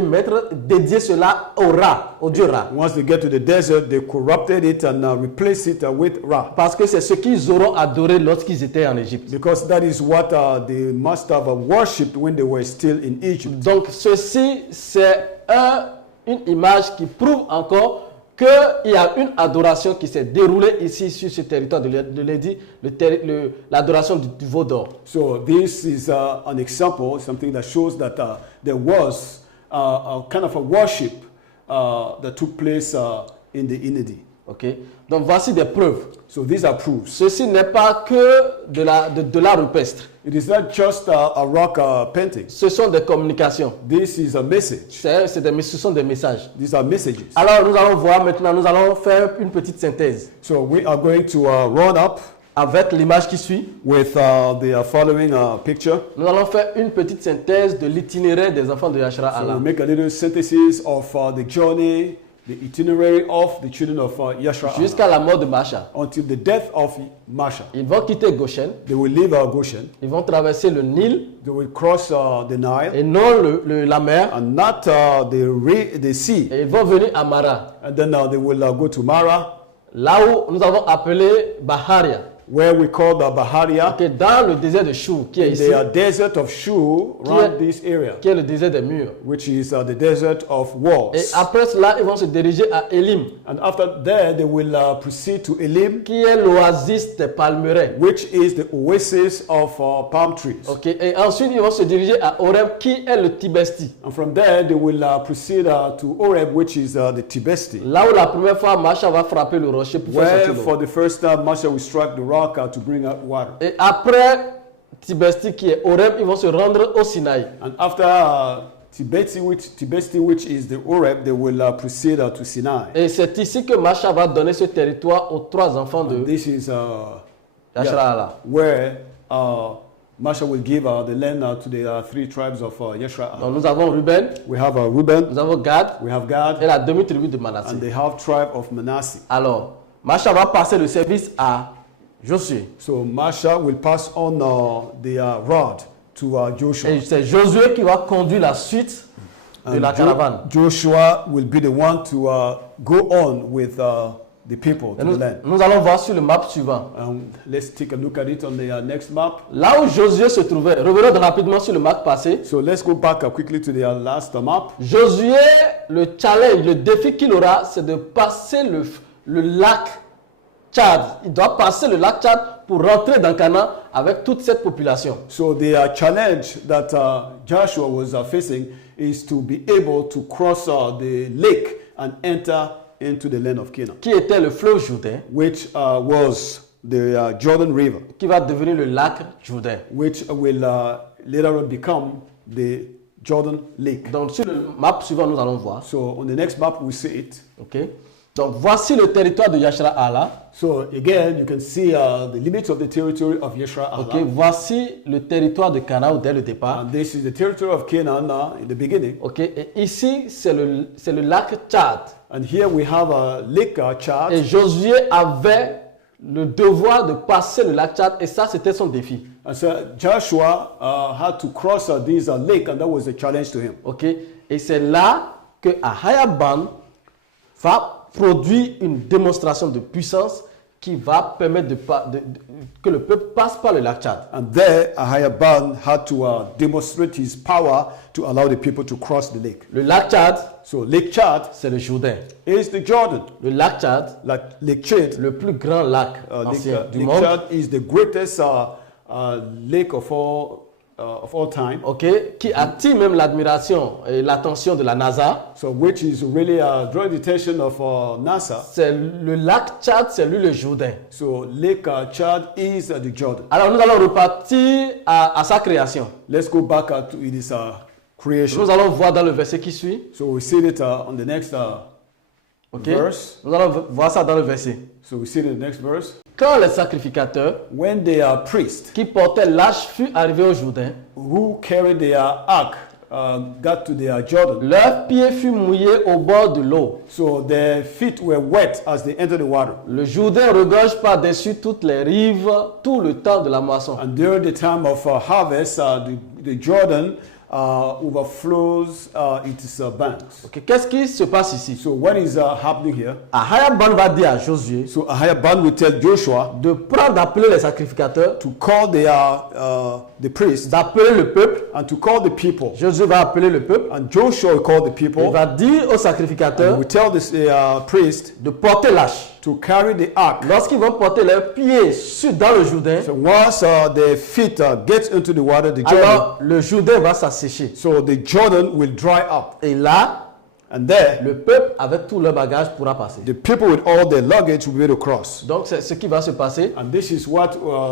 dédier cela au Ra, au dieu Ra. Once they get to the desert, they corrupted it and replaced it with Ra. Parce que c'est ce qu'ils auront adoré lorsqu'ils étaient en Égypte. Because that is what they must have worshipped when they were still in Egypt. Donc ceci, c'est une image qui prouve encore qu'il y a une adoration qui s'est déroulée ici sur ce territoire de l'édit, l'adoration du veau d'or. So this is an example, something that shows that there was a kind of a worship that took place in the Inedi. Okay. Donc voici des preuves. So these are proofs. Ceci n'est pas que de l'art rupestre. It is not just a rock painting. Ce sont des communications. This is a message. Ce sont des messages. These are messages. Alors nous allons voir maintenant, nous allons faire une petite synthèse. So we are going to run up avec l'image qui suit. With the following picture. Nous allons faire une petite synthèse de l'itinéraire des enfants de Yashara'Ahla. So we'll make a little synthesis of the journey, the itinerary of the children of Yashara'Ahla. Jusqu'à la mort de Masha. Until the death of Masha. Ils vont quitter Goshen. They will leave Goshen. Ils vont traverser le Nil. They will cross the Nile. Et non la mer. And not the sea. Et ils vont venir à Mara. And then they will go to Mara. Là où nous avons appelé Baharia. Where we call the Baharia. Okay, dans le désert de Shur, qui est ici. The desert of Shur around this area. Qui est le désert des murs. Which is the desert of walls. Et après cela, ils vont se diriger à Elim. And after that, they will proceed to Elim. Qui est l'oasis des palmeraies. Which is the oasis of palm trees. Okay. Et ensuite, ils vont se diriger à Horeb, qui est le Tibesti. And from there, they will proceed to Horeb, which is the Tibesti. Là où la première fois, Masha va frapper le rocher pour faire sortir l'eau. For the first time, Masha will strike the rock to bring out water. Et après Tibesti qui est Horeb, ils vont se rendre au Sinai. And after Tibesti, which is the Horeb, they will proceed to Sinai. Et c'est ici que Masha va donner ce territoire aux trois enfants de Yashara'Ahla. Where Masha will give the land to the three tribes of Yashara'Ahla. Donc nous avons Ruben. We have Reuben. Nous avons Gad. We have Gad. Et la demi-tribu de Manasseh. And the half tribe of Manasseh. Alors, Masha va passer le service à Josué. So Masha will pass on the rod to Joshua. Et c'est Josué qui va conduire la suite de la caravane. Joshua will be the one to go on with the people to the land. Nous allons voir sur le map suivant. Let's take a look at it on the next map. Là où Josué se trouvait, revenons rapidement sur le map passé. So let's go back quickly to the last map. Josué, le challenge, le défi qu'il aura, c'est de passer le lac Tchad. Il doit passer le lac Tchad pour rentrer dans Canaan avec toute cette population. So the challenge that Joshua was facing is to be able to cross the lake and enter into the land of Canaan. Qui était le fleuve Jourdain. Which was the Jordan River. Qui va devenir le lac Jourdain. Which will later on become the Jordan Lake. Donc sur le map suivant, nous allons voir. So on the next map we see it. Okay. Donc voici le territoire de Yashara'Ahla. So again, you can see the limits of the territory of Yashara'Ahla. Okay. Voici le territoire de Canaan dès le départ. And this is the territory of Canaan in the beginning. Okay. Et ici c'est le lac Tchad. And here we have a lake Tchad. Et Josué avait le devoir de passer le lac Tchad et ça c'était son défi. And so Joshua had to cross this lake and that was a challenge to him. Okay. Et c'est là que Ahayaban va produire une démonstration de puissance qui va permettre que le peuple passe par le lac Tchad. And there, Ahayaban had to demonstrate his power to allow the people to cross the lake. Le lac Tchad, so Lake Chad, c'est le Jourdain. Is the Jordan. Le lac Tchad, Lake Chad, le plus grand lac ancien du monde. Lake Chad is the greatest lake of all time. Okay, qui attire même l'admiration et l'attention de la NASA. So which is really drawing the attention of NASA. C'est le lac Tchad, c'est lui le Jourdain. So Lake Chad is the Jordan. Alors nous allons repartir à sa création. Let's go back to its creation. Nous allons voir dans le verset qui suit. So we see it on the next verse. Nous allons voir ça dans le verset. So we see it in the next verse. Quand les sacrificateurs, when they are priests, qui portaient l'arche furent arrivés au Jourdain, who carried their ark, got to their Jordan. Leurs pieds furent mouillés au bord de l'eau. So their feet were wet as they entered the water. Le Jourdain regorge par-dessus toutes les rives tout le temps de la moisson. And during the time of harvest, the Jordan overflows its banks. Okay. Qu'est-ce qui se passe ici? So what is happening here? Ahaya va dire à Josué So Ahiaban will tell Joshua de prendre, d'appeler les sacrificateurs, to call the priests d'appeler le peuple. and to call the people. Josué va appeler le peuple. And Joshua will call the people. Il va dire aux And sacrificateurs will tell the priest de porter l'arche. to carry the ark. Lorsqu'ils vont porter leurs pieds dans le Jourdain, So once their feet get into the water, the Jordan, alors le Jourdain va s'assécher. so the Jordan will dry up. Et là, And there, le peuple avec tout leur bagage pourra passer. the people with all their luggage will be able to cross. Donc c'est ce qui va se passer. And this is what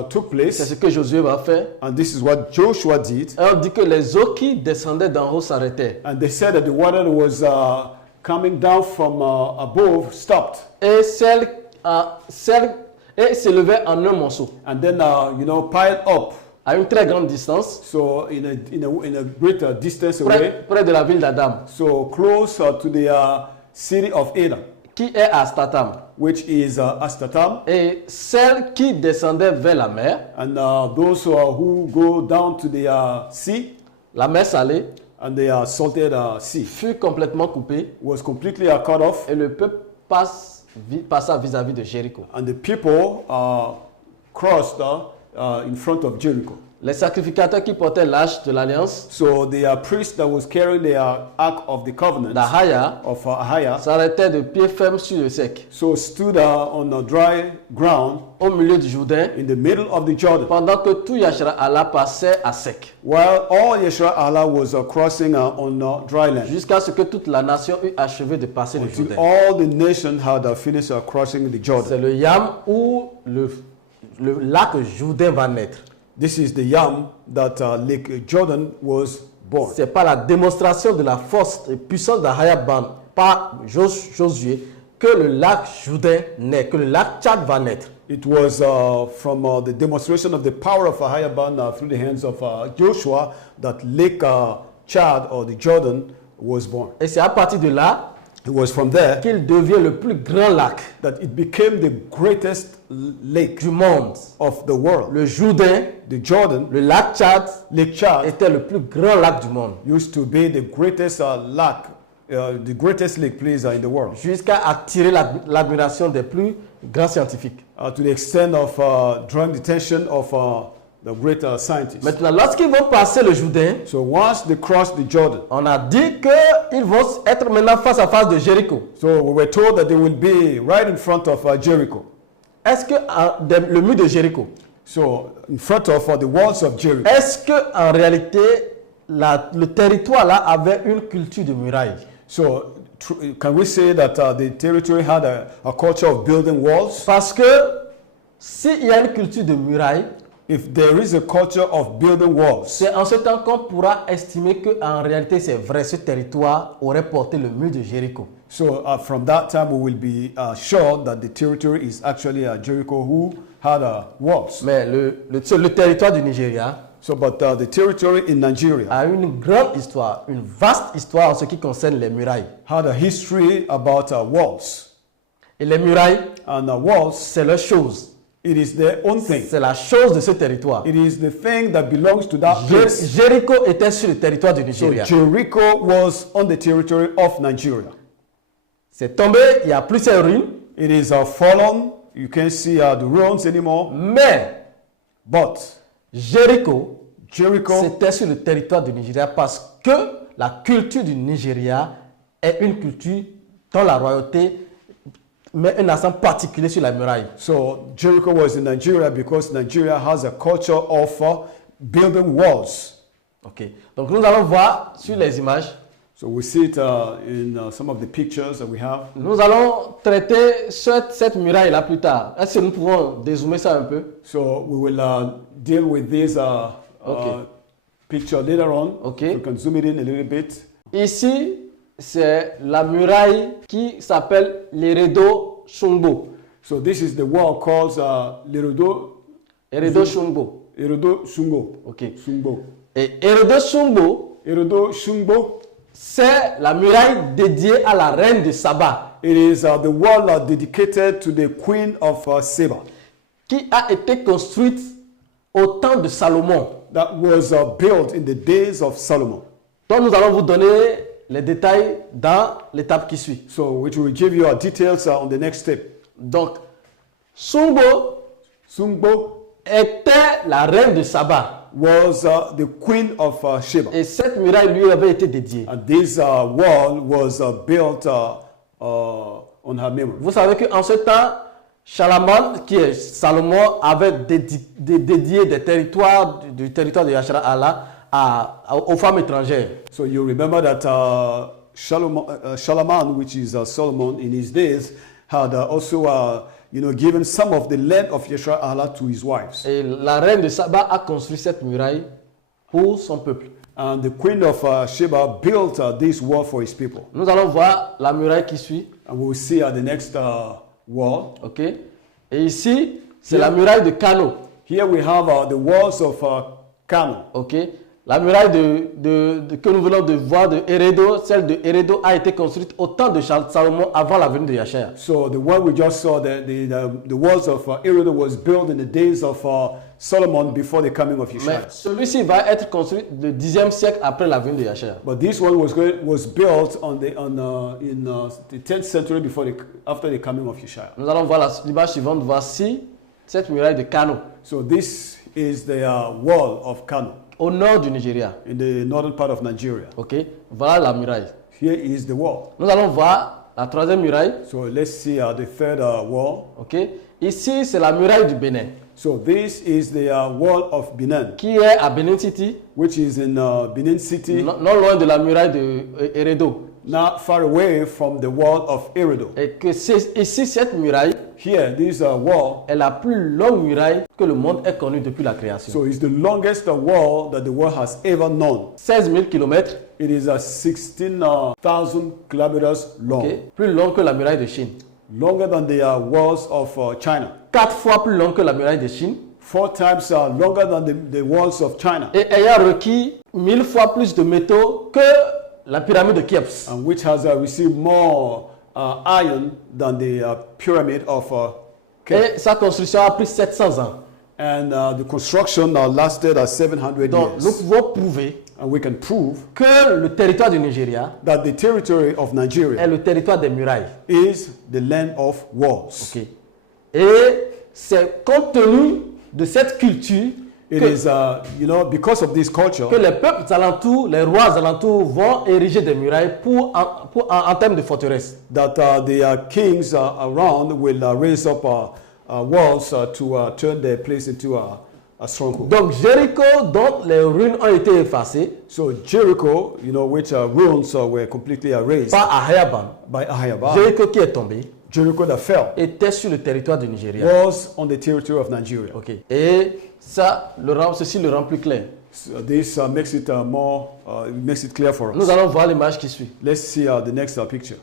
took C'est place. ce que Josué va faire. And this is what Joshua did. On dit que les eaux qui descendaient d'en haut s'arrêtaient. And they said that the water that was coming down from above stopped. Et celles s'élevaient en un morceau. And then, piled up. À une très grande distance. So in a greater distance away. Près de la ville d'Adam. So close to the city of Adam, Qui est à Statham. which is Astatam. Et celles qui descendaient vers la mer. And those who go down to the sea, La mer salée. and the salted sea, Fut complètement coupée. was completely cut off. Et le peuple passa vis-à-vis de Jéricho. And the people crossed in front of Jericho. Les sacrificateurs qui portaient l'arche de l'alliance So the priest that was carrying the ark of the covenant d'Ahaya of Ahiah, s'arrêtaient de pied ferme sur le sec, so stood on a dry ground au milieu du Jourdain, in the middle of the Jordan, pendant que tout Yashara'Ahla passait à sec, while all Yashara'Ahla was crossing on dry land, jusqu'à ce que toute la nation eut achevé de passer le until Jourdain. all the nation had finished crossing the C'est Jordan. le Yam où le lac Jourdain va naître. This is the Yam that Lake Jordan was born. C'est par la démonstration de la force et puissance d'Ahaya par Josué que le lac Jourdain naît, que le lac Tchad va naître. It was from the demonstration of the power of Ahiaban through the hands of Joshua that Lake Chad or the Jordan was born. Et c'est à partir de là It was from there qu'il devient le plus grand lac that it became the greatest lake du monde. of the world. Le Jourdain, The Jordan, le lac Tchad, Lake Chad, était le plus grand lac du monde, used to be the greatest lake, please, in the world, jusqu'à attirer l'admiration des plus grands scientifiques. to the extent of drawing the attention of the great scientists. Maintenant, lorsqu'ils vont passer le Jourdain, So once they crossed the Jordan, on a dit qu'ils vont être maintenant face à face de Jéricho. so we were told that they will be right in front of Jericho. Est-ce que le mur de Jéricho, So in front of the walls of Jericho. est-ce que en réalité le territoire là avait une culture de muraille? So can we say that the territory had a culture of building walls? Parce que s'il y a une culture de muraille, If there is a culture of building walls, c'est en ce temps qu'on pourra estimer qu'en réalité c'est vrai, ce territoire aurait porté le mur de Jéricho. so from that time we will be sure that the territory is actually Jericho who had walls. Mais le territoire du Nigeria So, but the territory in Nigeria a une grande histoire, une vaste histoire en ce qui concerne les murailles. had a history about walls. Et les murailles, And walls, c'est leur chose. it is their own thing. C'est la chose de ce territoire. It is the thing that belongs to that place. Jéricho était sur le territoire du So Nigeria. Jericho was on the territory of Nigeria. C'est tombé, il n'y a plus ces ruines. It is fallen. You can't see the ruins anymore. Mais But Jéricho, Jericho, c'était sur le territoire du Nigeria parce que la culture du Nigeria est une culture dont la royauté met un accent particulier sur la muraille. so Jericho was in Nigeria because Nigeria has a culture of building walls. Ok. Donc nous allons voir sur les images. So we see it in some of the pictures that we have. Nous allons traiter cette muraille-là plus tard. Est-ce que nous pouvons dézoomer ça un peu? So we will deal with this Okay. picture later on. Okay. We can zoom it in a little bit. Ici, c'est la muraille qui s'appelle l'Eredo Shungbo. So this is the wall called Lerodo Eredo Shungbo. Erodo Shungo. Ok. Shungo. Et Eredo Shungbo, Erodo Shungo. c'est la muraille dédiée à la reine de Saba, It is the wall dedicated to the queen of Seba qui a été construite au temps de Salomon. that was built in the days of Solomon. Donc nous allons vous donner les détails dans l'étape qui suit. So which will give you details on the next step. Donc, Sungbo était la reine de Saba. Was the queen of Sheba. Et cette muraille lui avait été dédiée. And this wall was built on her memory. Vous savez qu'en ce temps, Salomon avait dédié des territoires du territoire de Yashara'Ahla aux femmes étrangères. So you remember that Solomon, which is Solomon in his days, had also given some of the land of Yashara'Ahla to his wives. Et la reine de Saba a construit cette muraille pour son peuple. And the queen of Sheba built this wall for his people. Nous allons voir la muraille qui suit. And we will see the next wall. Ok. Et ici, c'est la muraille de Cano. Here we have the walls of Cano. Ok. La muraille que nous venons de voir de Eredo, celle de Eredo a été construite au temps de Salomon avant la venue de Yashar. So the one we just saw, the walls of Eredo was built in the days of Solomon before the coming of Yashar. Mais celui-ci va être construit le 10e siècle après la venue de Yashar. But this one was built in the 10th century after the coming of Yashar. Nous allons voir l'image suivante. Voici cette muraille de Kano. So this is the wall of Kano. Au nord du Nigeria. In the northern part of Nigeria. Ok, voilà la muraille. Here is the wall. Nous allons voir la troisième muraille. So let's see the third wall. Ok, ici c'est la muraille du Bénin. So this is the wall of Benin. Qui est à Benin City. Which is in Benin City. Non loin de la muraille de Eredo. Not far away from the wall of Eredo. Et que ici cette muraille. Here, this wall est la plus longue muraille que le monde ait connue depuis la création. So it's the longest wall that the world has ever known. 16 000 km. It is 16,000 kilometers long. Okay. Plus long que la muraille de Chine. Longer than the walls of China. 4 fois plus long que la muraille de Chine. 4 times longer than the walls of China. Et ayant requis 1000 fois plus de métaux que la pyramide de Khéops. And which has received more iron than the pyramid of Et sa construction a pris 700 ans. And the construction lasted 700 Donc, years. nous pouvons prouver and we can prove que le territoire du Nigeria that the territory of Nigeria est le territoire des murailles. Is the land of walls. Okay. Et c'est compte tenu de cette culture because of this culture que les peuples alentours, les rois alentours vont ériger des murailles en termes de forteresses. That the kings around will raise up walls to turn their place into a stronghold. Donc Jéricho, dont les ruines ont été effacées, so Jericho, which ruins were completely erased par Ahayabam, by Ahayabam. Jéricho qui est tombé, Jericho that fell était sur le territoire du Nigeria. Was on the territory of Nigeria. Okay. Et ceci le rend plus clair. So this makes it makes it clear for us. Nous allons voir l'image qui suit. Let's see the next picture.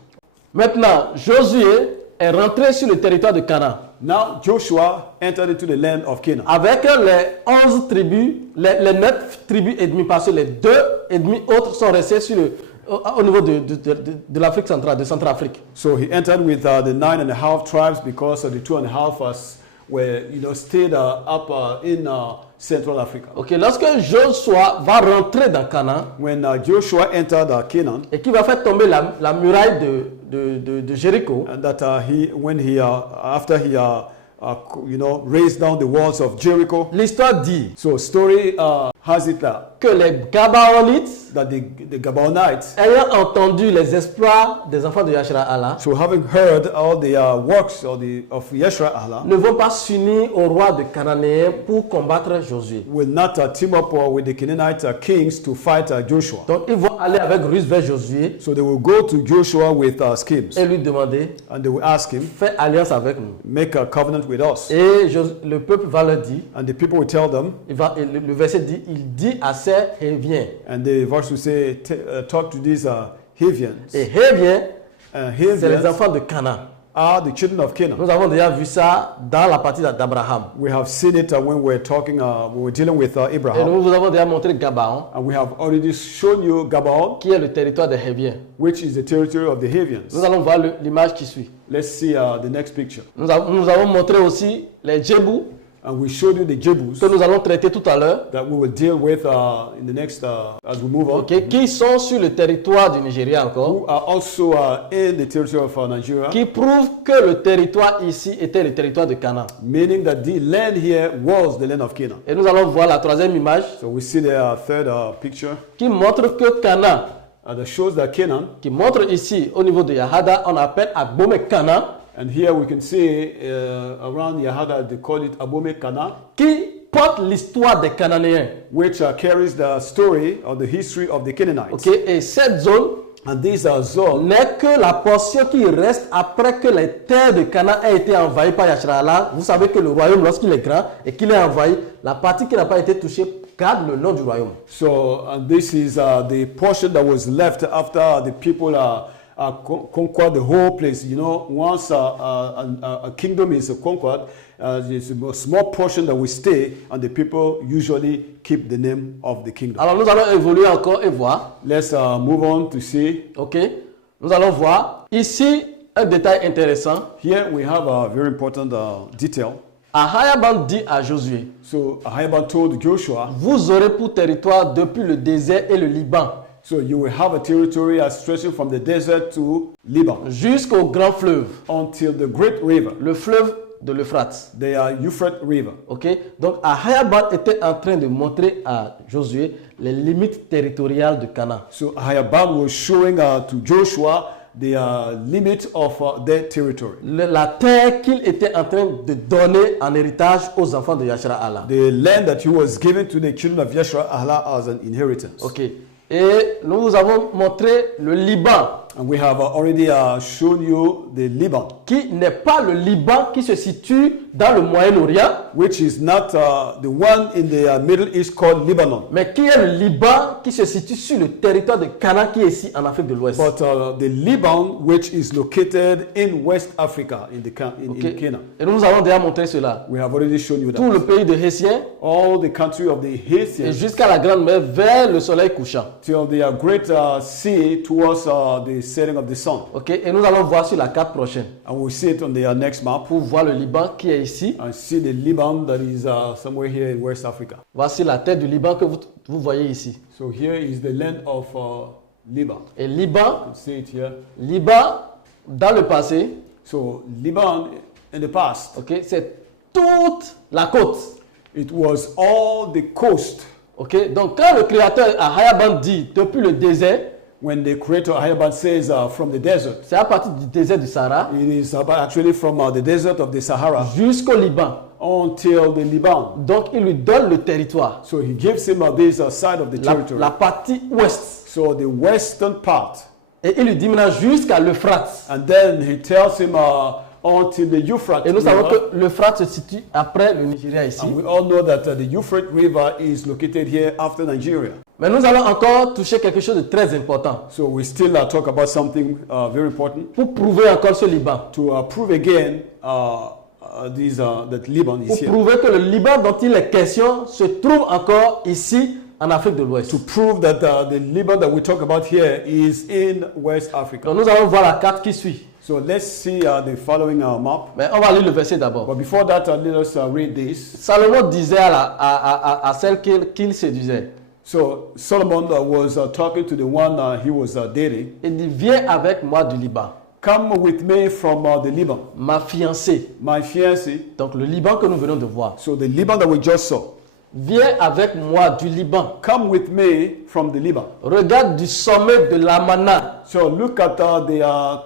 Maintenant, Josué est rentré sur le territoire de Canaan. Now Joshua entered into the land of Canaan. Avec les 11 tribus, les 9 tribus et demi, parce que les 2 et demi autres sont restés au niveau de l'Afrique centrale, de Centrafrique. So he entered with the 9.5 tribes because the 2.5 were stayed up in Central Africa. Okay, lorsque Joshua va rentrer dans Canaan, when Joshua entered Canaan, et qui va faire tomber la muraille de Jéricho, and that after he raised down the walls of Jericho. L'histoire dit. So story has it que les Gabaonites, that the Gabaonites, ayant entendu les exploits des enfants de Yashara'Ahla, so having heard all the works of Yashara'Ahla, ne vont pas s'unir au roi de Cananéen pour combattre Josué. Will not team up with the Canaanite kings to fight Joshua. Donc ils vont aller avec ruse vers Josué. So they will go to Joshua with schemes. Et lui demander. And they will ask him. Fais alliance avec nous. Make a covenant with us. Et le peuple va leur dire. And the people will tell them. Le verset dit, il dit à ces Héviens. And the verse will say, talk to these Héviens. Et Héviens, c'est les enfants de Canaan. Are the children of Canaan. Nous avons déjà vu ça dans la partie d'Abraham. We have seen it when we were dealing with Abraham. Et nous vous avons déjà montré Gabaon. And we have already shown you Gabaon, qui est le territoire des Héviens. Which is the territory of the Héviens. Nous allons voir l'image qui suit. Let's see the next picture. Nous avons montré aussi les Jébus. And we showed you the Jebus que nous allons traiter tout à l'heure, that we will deal with in the next, as we move on. okay, qui sont sur le territoire du Nigeria encore, Who are also in the territory of Nigeria. qui prouvent que le territoire ici était le territoire de Canaan. Meaning that the land here was the land of Canaan. Et nous allons voir la troisième image So we see the third picture qui montre que Canaan, that shows that Canaan. qui montre ici au niveau de Yahada, on appelle Abome Canaan, And here we can see around Yahada, they call it Abome Canaan, qui porte l'histoire des Cananéens. which carries the story or the history of the Canaanites. Okay? Et cette zone And these are zones n'est que la portion qui reste après que les terres de Canaan aient été envahies par Yashara'Ahla. Vous savez que le royaume, lorsqu'il est grand et qu'il est envahi, la partie qui n'a pas été touchée garde le nom du royaume. So, and this is the portion that was left after the people conquered the whole place. You know, once a kingdom is conquered, there's a small portion that will stay, and the people usually keep the name of the kingdom. Alors nous allons évoluer encore et voir. Let's move on to see. Ok, nous allons voir ici un détail intéressant. Here we have a very important detail. Ahayaban dit à Josué, So Ahayaban told Joshua, vous aurez pour territoire depuis le désert et le Liban so you will have a territory stretching from the desert to Liban jusqu'au grand fleuve, until the great river, le fleuve de l'Euphrate. the Euphrates River. Ok, donc Ahayaban était en train de montrer à Josué les limites territoriales de Canaan. So Ahayaban was showing to Joshua the limit of their territory. La terre qu'il était en train de donner en héritage aux enfants de Yashara'Ahla. The land that he was given to the children of Yashara'Ahla as an inheritance. Ok, et nous vous avons montré le Liban, And we have already shown you the Liban, qui n'est pas le Liban qui se situe dans le Moyen-Orient, which is not the one in the Middle East called Lebanon, mais qui est le Liban qui se situe sur le territoire de Canaan qui est ici en Afrique de l'Ouest. but the Liban which is located in West Africa in Ok. Canaan. Et nous avons déjà montré cela. We have already shown you Tout that. le pays de Hétien All the country of the et Hittites jusqu'à la Grande Mer vers le soleil couchant. till the great sea towards the setting of the sun. Ok, et nous allons voir sur la carte prochaine And we'll see it on the next map. pour voir le Liban qui est ici. And see the Liban that is somewhere here in West Africa. Voici la terre du Liban que vous voyez ici. So here is the land of Liban. Et Liban, You see it here. Liban dans le passé, So Liban in the past, ok, c'est toute la côte. it was all the coast. Ok, donc quand le créateur à Hayaban dit depuis le désert, When the creator Ahayaban says from the desert, c'est à partir du désert du Sahara it is actually from the desert of the Sahara jusqu'au Liban. until the Liban. Donc il lui donne le territoire, So he gives him this side of the territory. la partie ouest. So the western part. Et il lui dit maintenant jusqu'à l'Euphrate. And then he tells him until the Euphrates Et nous savons River. que l'Euphrate se situe après le Nigeria ici. And we all know that the Euphrates River is located here after Nigeria. Mais nous allons encore toucher quelque chose de très important So we still talk about something very important pour prouver encore ce Liban. to prove again that Liban is Pour here. prouver que le Liban dont il est question se trouve encore ici en Afrique de l'Ouest. To prove that the Liban that we talk about here is in West Africa. Donc nous allons voir la carte qui suit. So let's see the following map. Mais on va lire le verset d'abord. But before that, let us read this. Salomon disait à celle qu'il séduisait, So Solomon was talking to the one he was dating. il dit, viens avec moi du Liban, Come with me from the Liban, ma fiancée. my fiancée. Donc le Liban que nous venons de voir. So the Liban that we just saw. Viens avec moi du Liban. Come with me from the Liban. Regarde du sommet de l'Amana. So look at the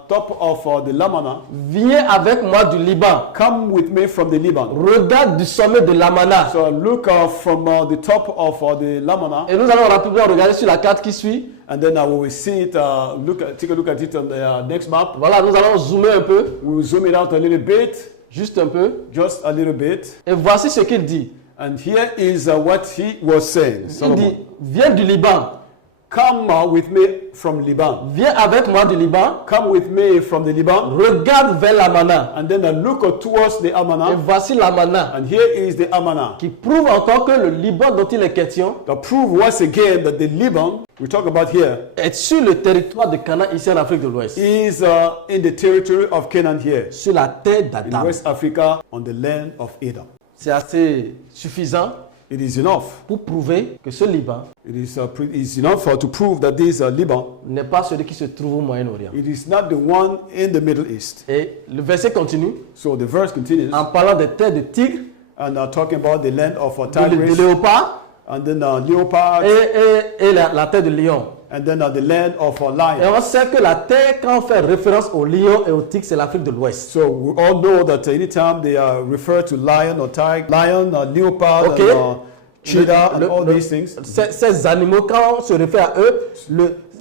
top of the Lamana. Viens avec moi du Liban. Come with me from the Liban. Regarde du sommet de l'Amana. So look from the top of the Lamana. Et nous allons rapidement regarder sur la carte qui suit. And then we will see it, take a look at it on the next map. Voilà, nous allons zoomer un peu, We will zoom it out a little bit, juste un peu. just a little bit. Et voici ce qu'il dit. And here is what he was saying. Il Solomon. dit, viens du Liban. Come with me from Liban. Viens avec moi du Liban. Come with me from the Liban. Regarde vers l'Amana. And then look towards the Et Amana. voici l'Amana, And here is the Amana. qui prouve encore que le Liban dont il est question To prove once again that the Liban we talk about here est sur le territoire de Canaan ici en Afrique de l'Ouest. is in the territory of Canaan here. Sur la terre In d'Adam. West Africa on the land of Edom. c'est assez suffisant It is enough. pour prouver que ce Liban It is enough to prove that this Liban, n'est pas celui qui se trouve au Moyen-Orient. it is not the one in the Middle East. Et le verset continue So the verse continues en parlant des terres de tigre, and talking about the land of de tigers léopard and then leopards et la terre de lion. and then the land of Et lion. on sait que la terre, quand on fait référence au lion et au tigre, c'est l'Afrique de l'Ouest. So we all know that anytime they refer to lion or tiger, lion, leopard, Okay. and cheetah, and all these things. Ces animaux, quand on se réfère à eux,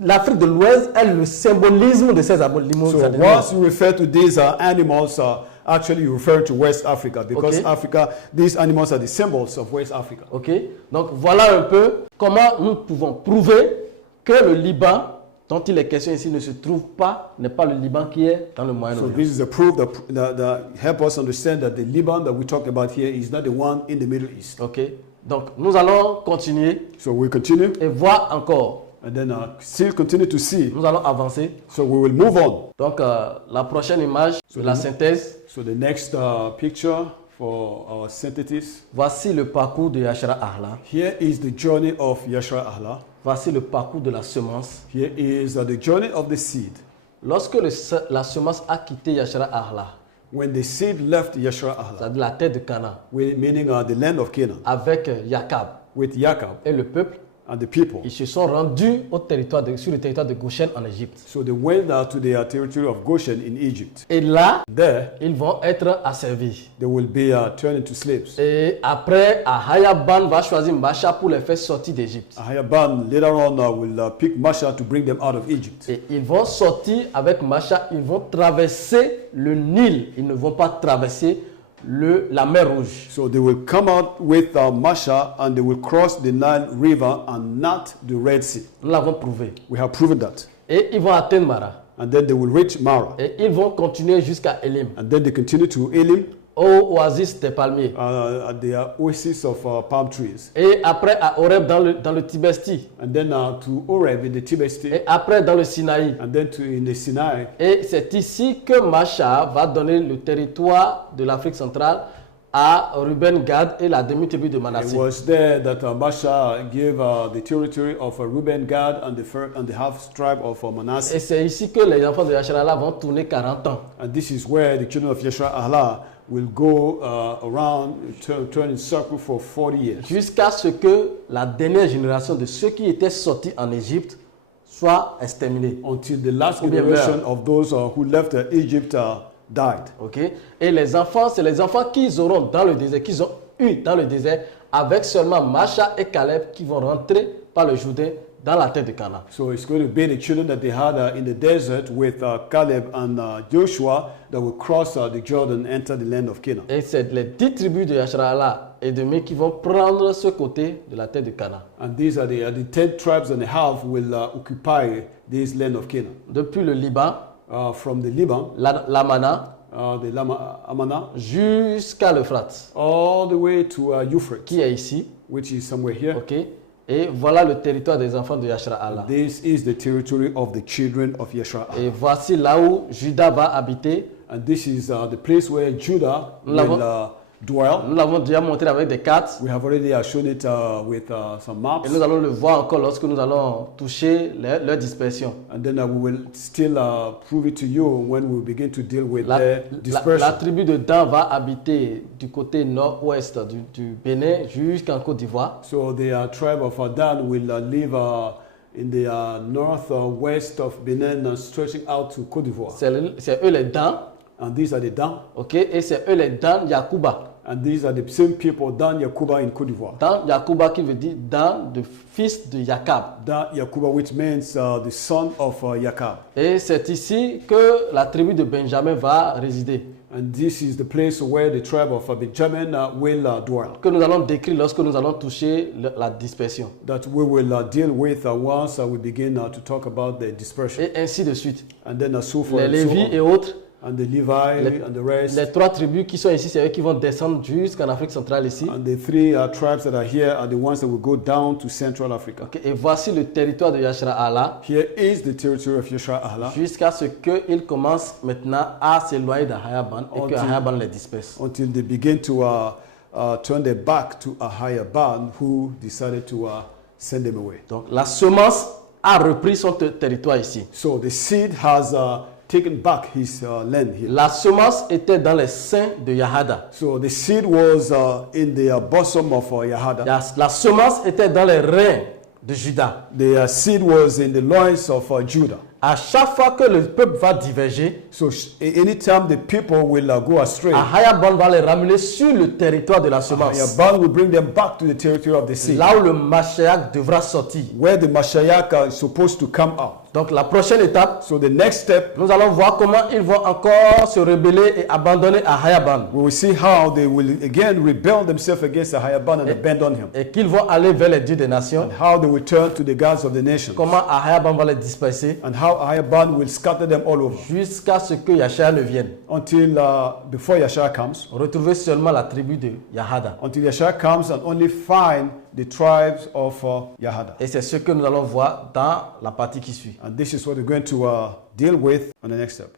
l'Afrique de l'Ouest est le symbolisme de ces animaux. So once you refer to these animals, actually you refer to West Africa because Okay. Africa, these animals are the symbols of West Africa. Ok, donc voilà un peu comment nous pouvons prouver que le Liban, dont il est question ici, ne se trouve pas, n'est pas le Liban qui est dans le So Moyen-Orient. this is a proof that help us understand that the Liban that we talk about here is not the one in the Middle East. Ok, donc nous allons continuer So we continue et voir encore. and then still continue to see. Nous allons avancer. So we will move on. Donc la prochaine image de la synthèse, So the next picture for our synthesis. voici le parcours de Yashara'Ahla. Here is the journey of Yashara'Ahla. Voici le parcours de la semence. Here is the journey of the seed. Lorsque la semence a quitté Yashara'Ahla, When the seed left Yashara'Ahla, c'est-à-dire la terre de Canaan, meaning the land of Canaan, avec Jacob with Jacob et le peuple, and the people. ils se sont rendus sur le territoire de Goshen en Égypte. So they went to the territory of Goshen in Egypt. Et là, There, ils vont être asservis. they will be turned into slaves. Et après, Ahayaban va choisir Macha pour les faire sortir d'Égypte. Ahayaban later on will pick Masha to bring them out of Egypt. Et ils vont sortir avec Macha, ils vont traverser le Nil. Ils ne vont pas traverser la mer Rouge. So they will come out with Masha and they will cross the Nile River and not the Red Sea. Nous l'avons prouvé. We have proven that. Et ils vont atteindre Mara. And then they will reach Mara. Et ils vont continuer jusqu'à Elim, And then they continue to Elim, au oasis des palmiers. at the oasis of palm trees. Et après à Horeb dans le Tibesti. And then to Oreb in the Tibesti. Et après dans le Sinaï. And then in the Sinai. Et c'est ici que Macha va donner le territoire de l'Afrique centrale à Ruben, Gad et la demi-tribu de It Manassé. was there that Masha gave the territory of Reuben, Gad, and the half tribe of Manasseh. Et c'est ici que les enfants de Yashara'Ahla vont tourner 40 ans. And this is where the children of Yashara'Ahla will go around, turn in circle for 40 years. Jusqu'à ce que la dernière génération de ceux qui étaient sortis en Égypte soit exterminée. Until the last Ou bien generation meurt. of those who left Egypt died. Okay? Et les enfants, c'est les enfants qu'ils auront dans le désert, qu'ils ont eu dans le désert, avec seulement Macha et Caleb qui vont rentrer par le Jourdain dans la terre de Canaan. So it's going to be the children that they had in the desert with Caleb and Joshua that will cross the Jordan and enter the land of Canaan. Et c'est les 10 tribus de Yashara'Ahla et de Mé qui vont prendre ce côté de la terre de Canaan. And these are the 10 tribes and a half will occupy this land of Canaan. Depuis le Liban, From the Liban, l'Amana, the Amana, jusqu'à l'Euphrate, all the way to Euphrates, qui est ici. which is somewhere here. Ok? Et voilà le territoire des enfants de Yashara'Ahla. This is the territory of the children of Yashara'Ahla. Et voici là où Judas va habiter. And this is the place where Judah Nous l'avons- will dwell. Nous l'avons déjà montré avec des cartes. We have already shown it with some maps. Et nous allons le voir encore lorsque nous allons toucher leur dispersion. And then we will still prove it to you when we begin to deal with their La dispersion. tribu de Dan va habiter du côté nord-ouest du Bénin jusqu'en Côte d'Ivoire. So the tribe of Dan will live in the northwest of Benin, stretching out to Côte d'Ivoire. C'est eux les Dan. And these are the Dan. Ok? Et c'est eux les Dan Yakuba. And these are the same people, Dan Yakuba in Côte d'Ivoire. Dan Yakuba qui veut dire Dan, de fils de Jacob. Dan Yakuba, which means the son of Jacob. Et c'est ici que la tribu de Benjamin va résider. And this is the place where the tribe of Benjamin will dwell. Que nous allons décrire lorsque nous allons toucher la dispersion. That we will deal with once we begin to talk about the dispersion. Et ainsi de suite. And then so forth Les and so Lévis et on. autres. And the Levi and the rest. Les 3 tribus qui sont ici, c'est eux qui vont descendre jusqu'en Afrique centrale ici. And the 3 tribes that are here are the ones that will go down to Central Africa. Okay. Et voici le territoire de Yashara'Ahla Here is the territory of Yashara'Ahla jusqu'à ce qu'ils commencent maintenant à s'éloigner d'Ahayaban et que Ahayaban les disperse. until they begin to turned their back to Ahayaban, who decided to send them away. Donc la semence a repris son territoire ici. So the seed has taken back his land here. La semence était dans les seins de Yahada. So the seed was in the bosom of Yahada. La semence était dans les reins de Juda. The seed was in the loins of Judah. À chaque fois que le peuple va diverger, So anytime the people will go astray, Ahayaban va les ramener sur le territoire de la semence. Ahayaban will bring them back to the territory of the seed, Là où le Mashiach devra sortir. where the Mashiach is supposed to come out. Donc la prochaine étape, So the next step, nous allons voir comment ils vont encore se rebeller et abandonner Ahayaban. we will see how they will again rebel themselves against Ahayaban and abandon him, Et qu'ils vont aller vers les dieux des nations. and how they will turn to the gods of the nations, Comment Ahayaban va les disperser and how Ahayaban will scatter them all over jusqu'à ce que Yashar ne vienne. until before Yashar comes, Retrouver seulement la tribu de Yahada. until Yashar comes and only find the tribes of Yahada. Et c'est ce que nous allons voir dans la partie qui suit. And this is what we're going to deal with on the next step.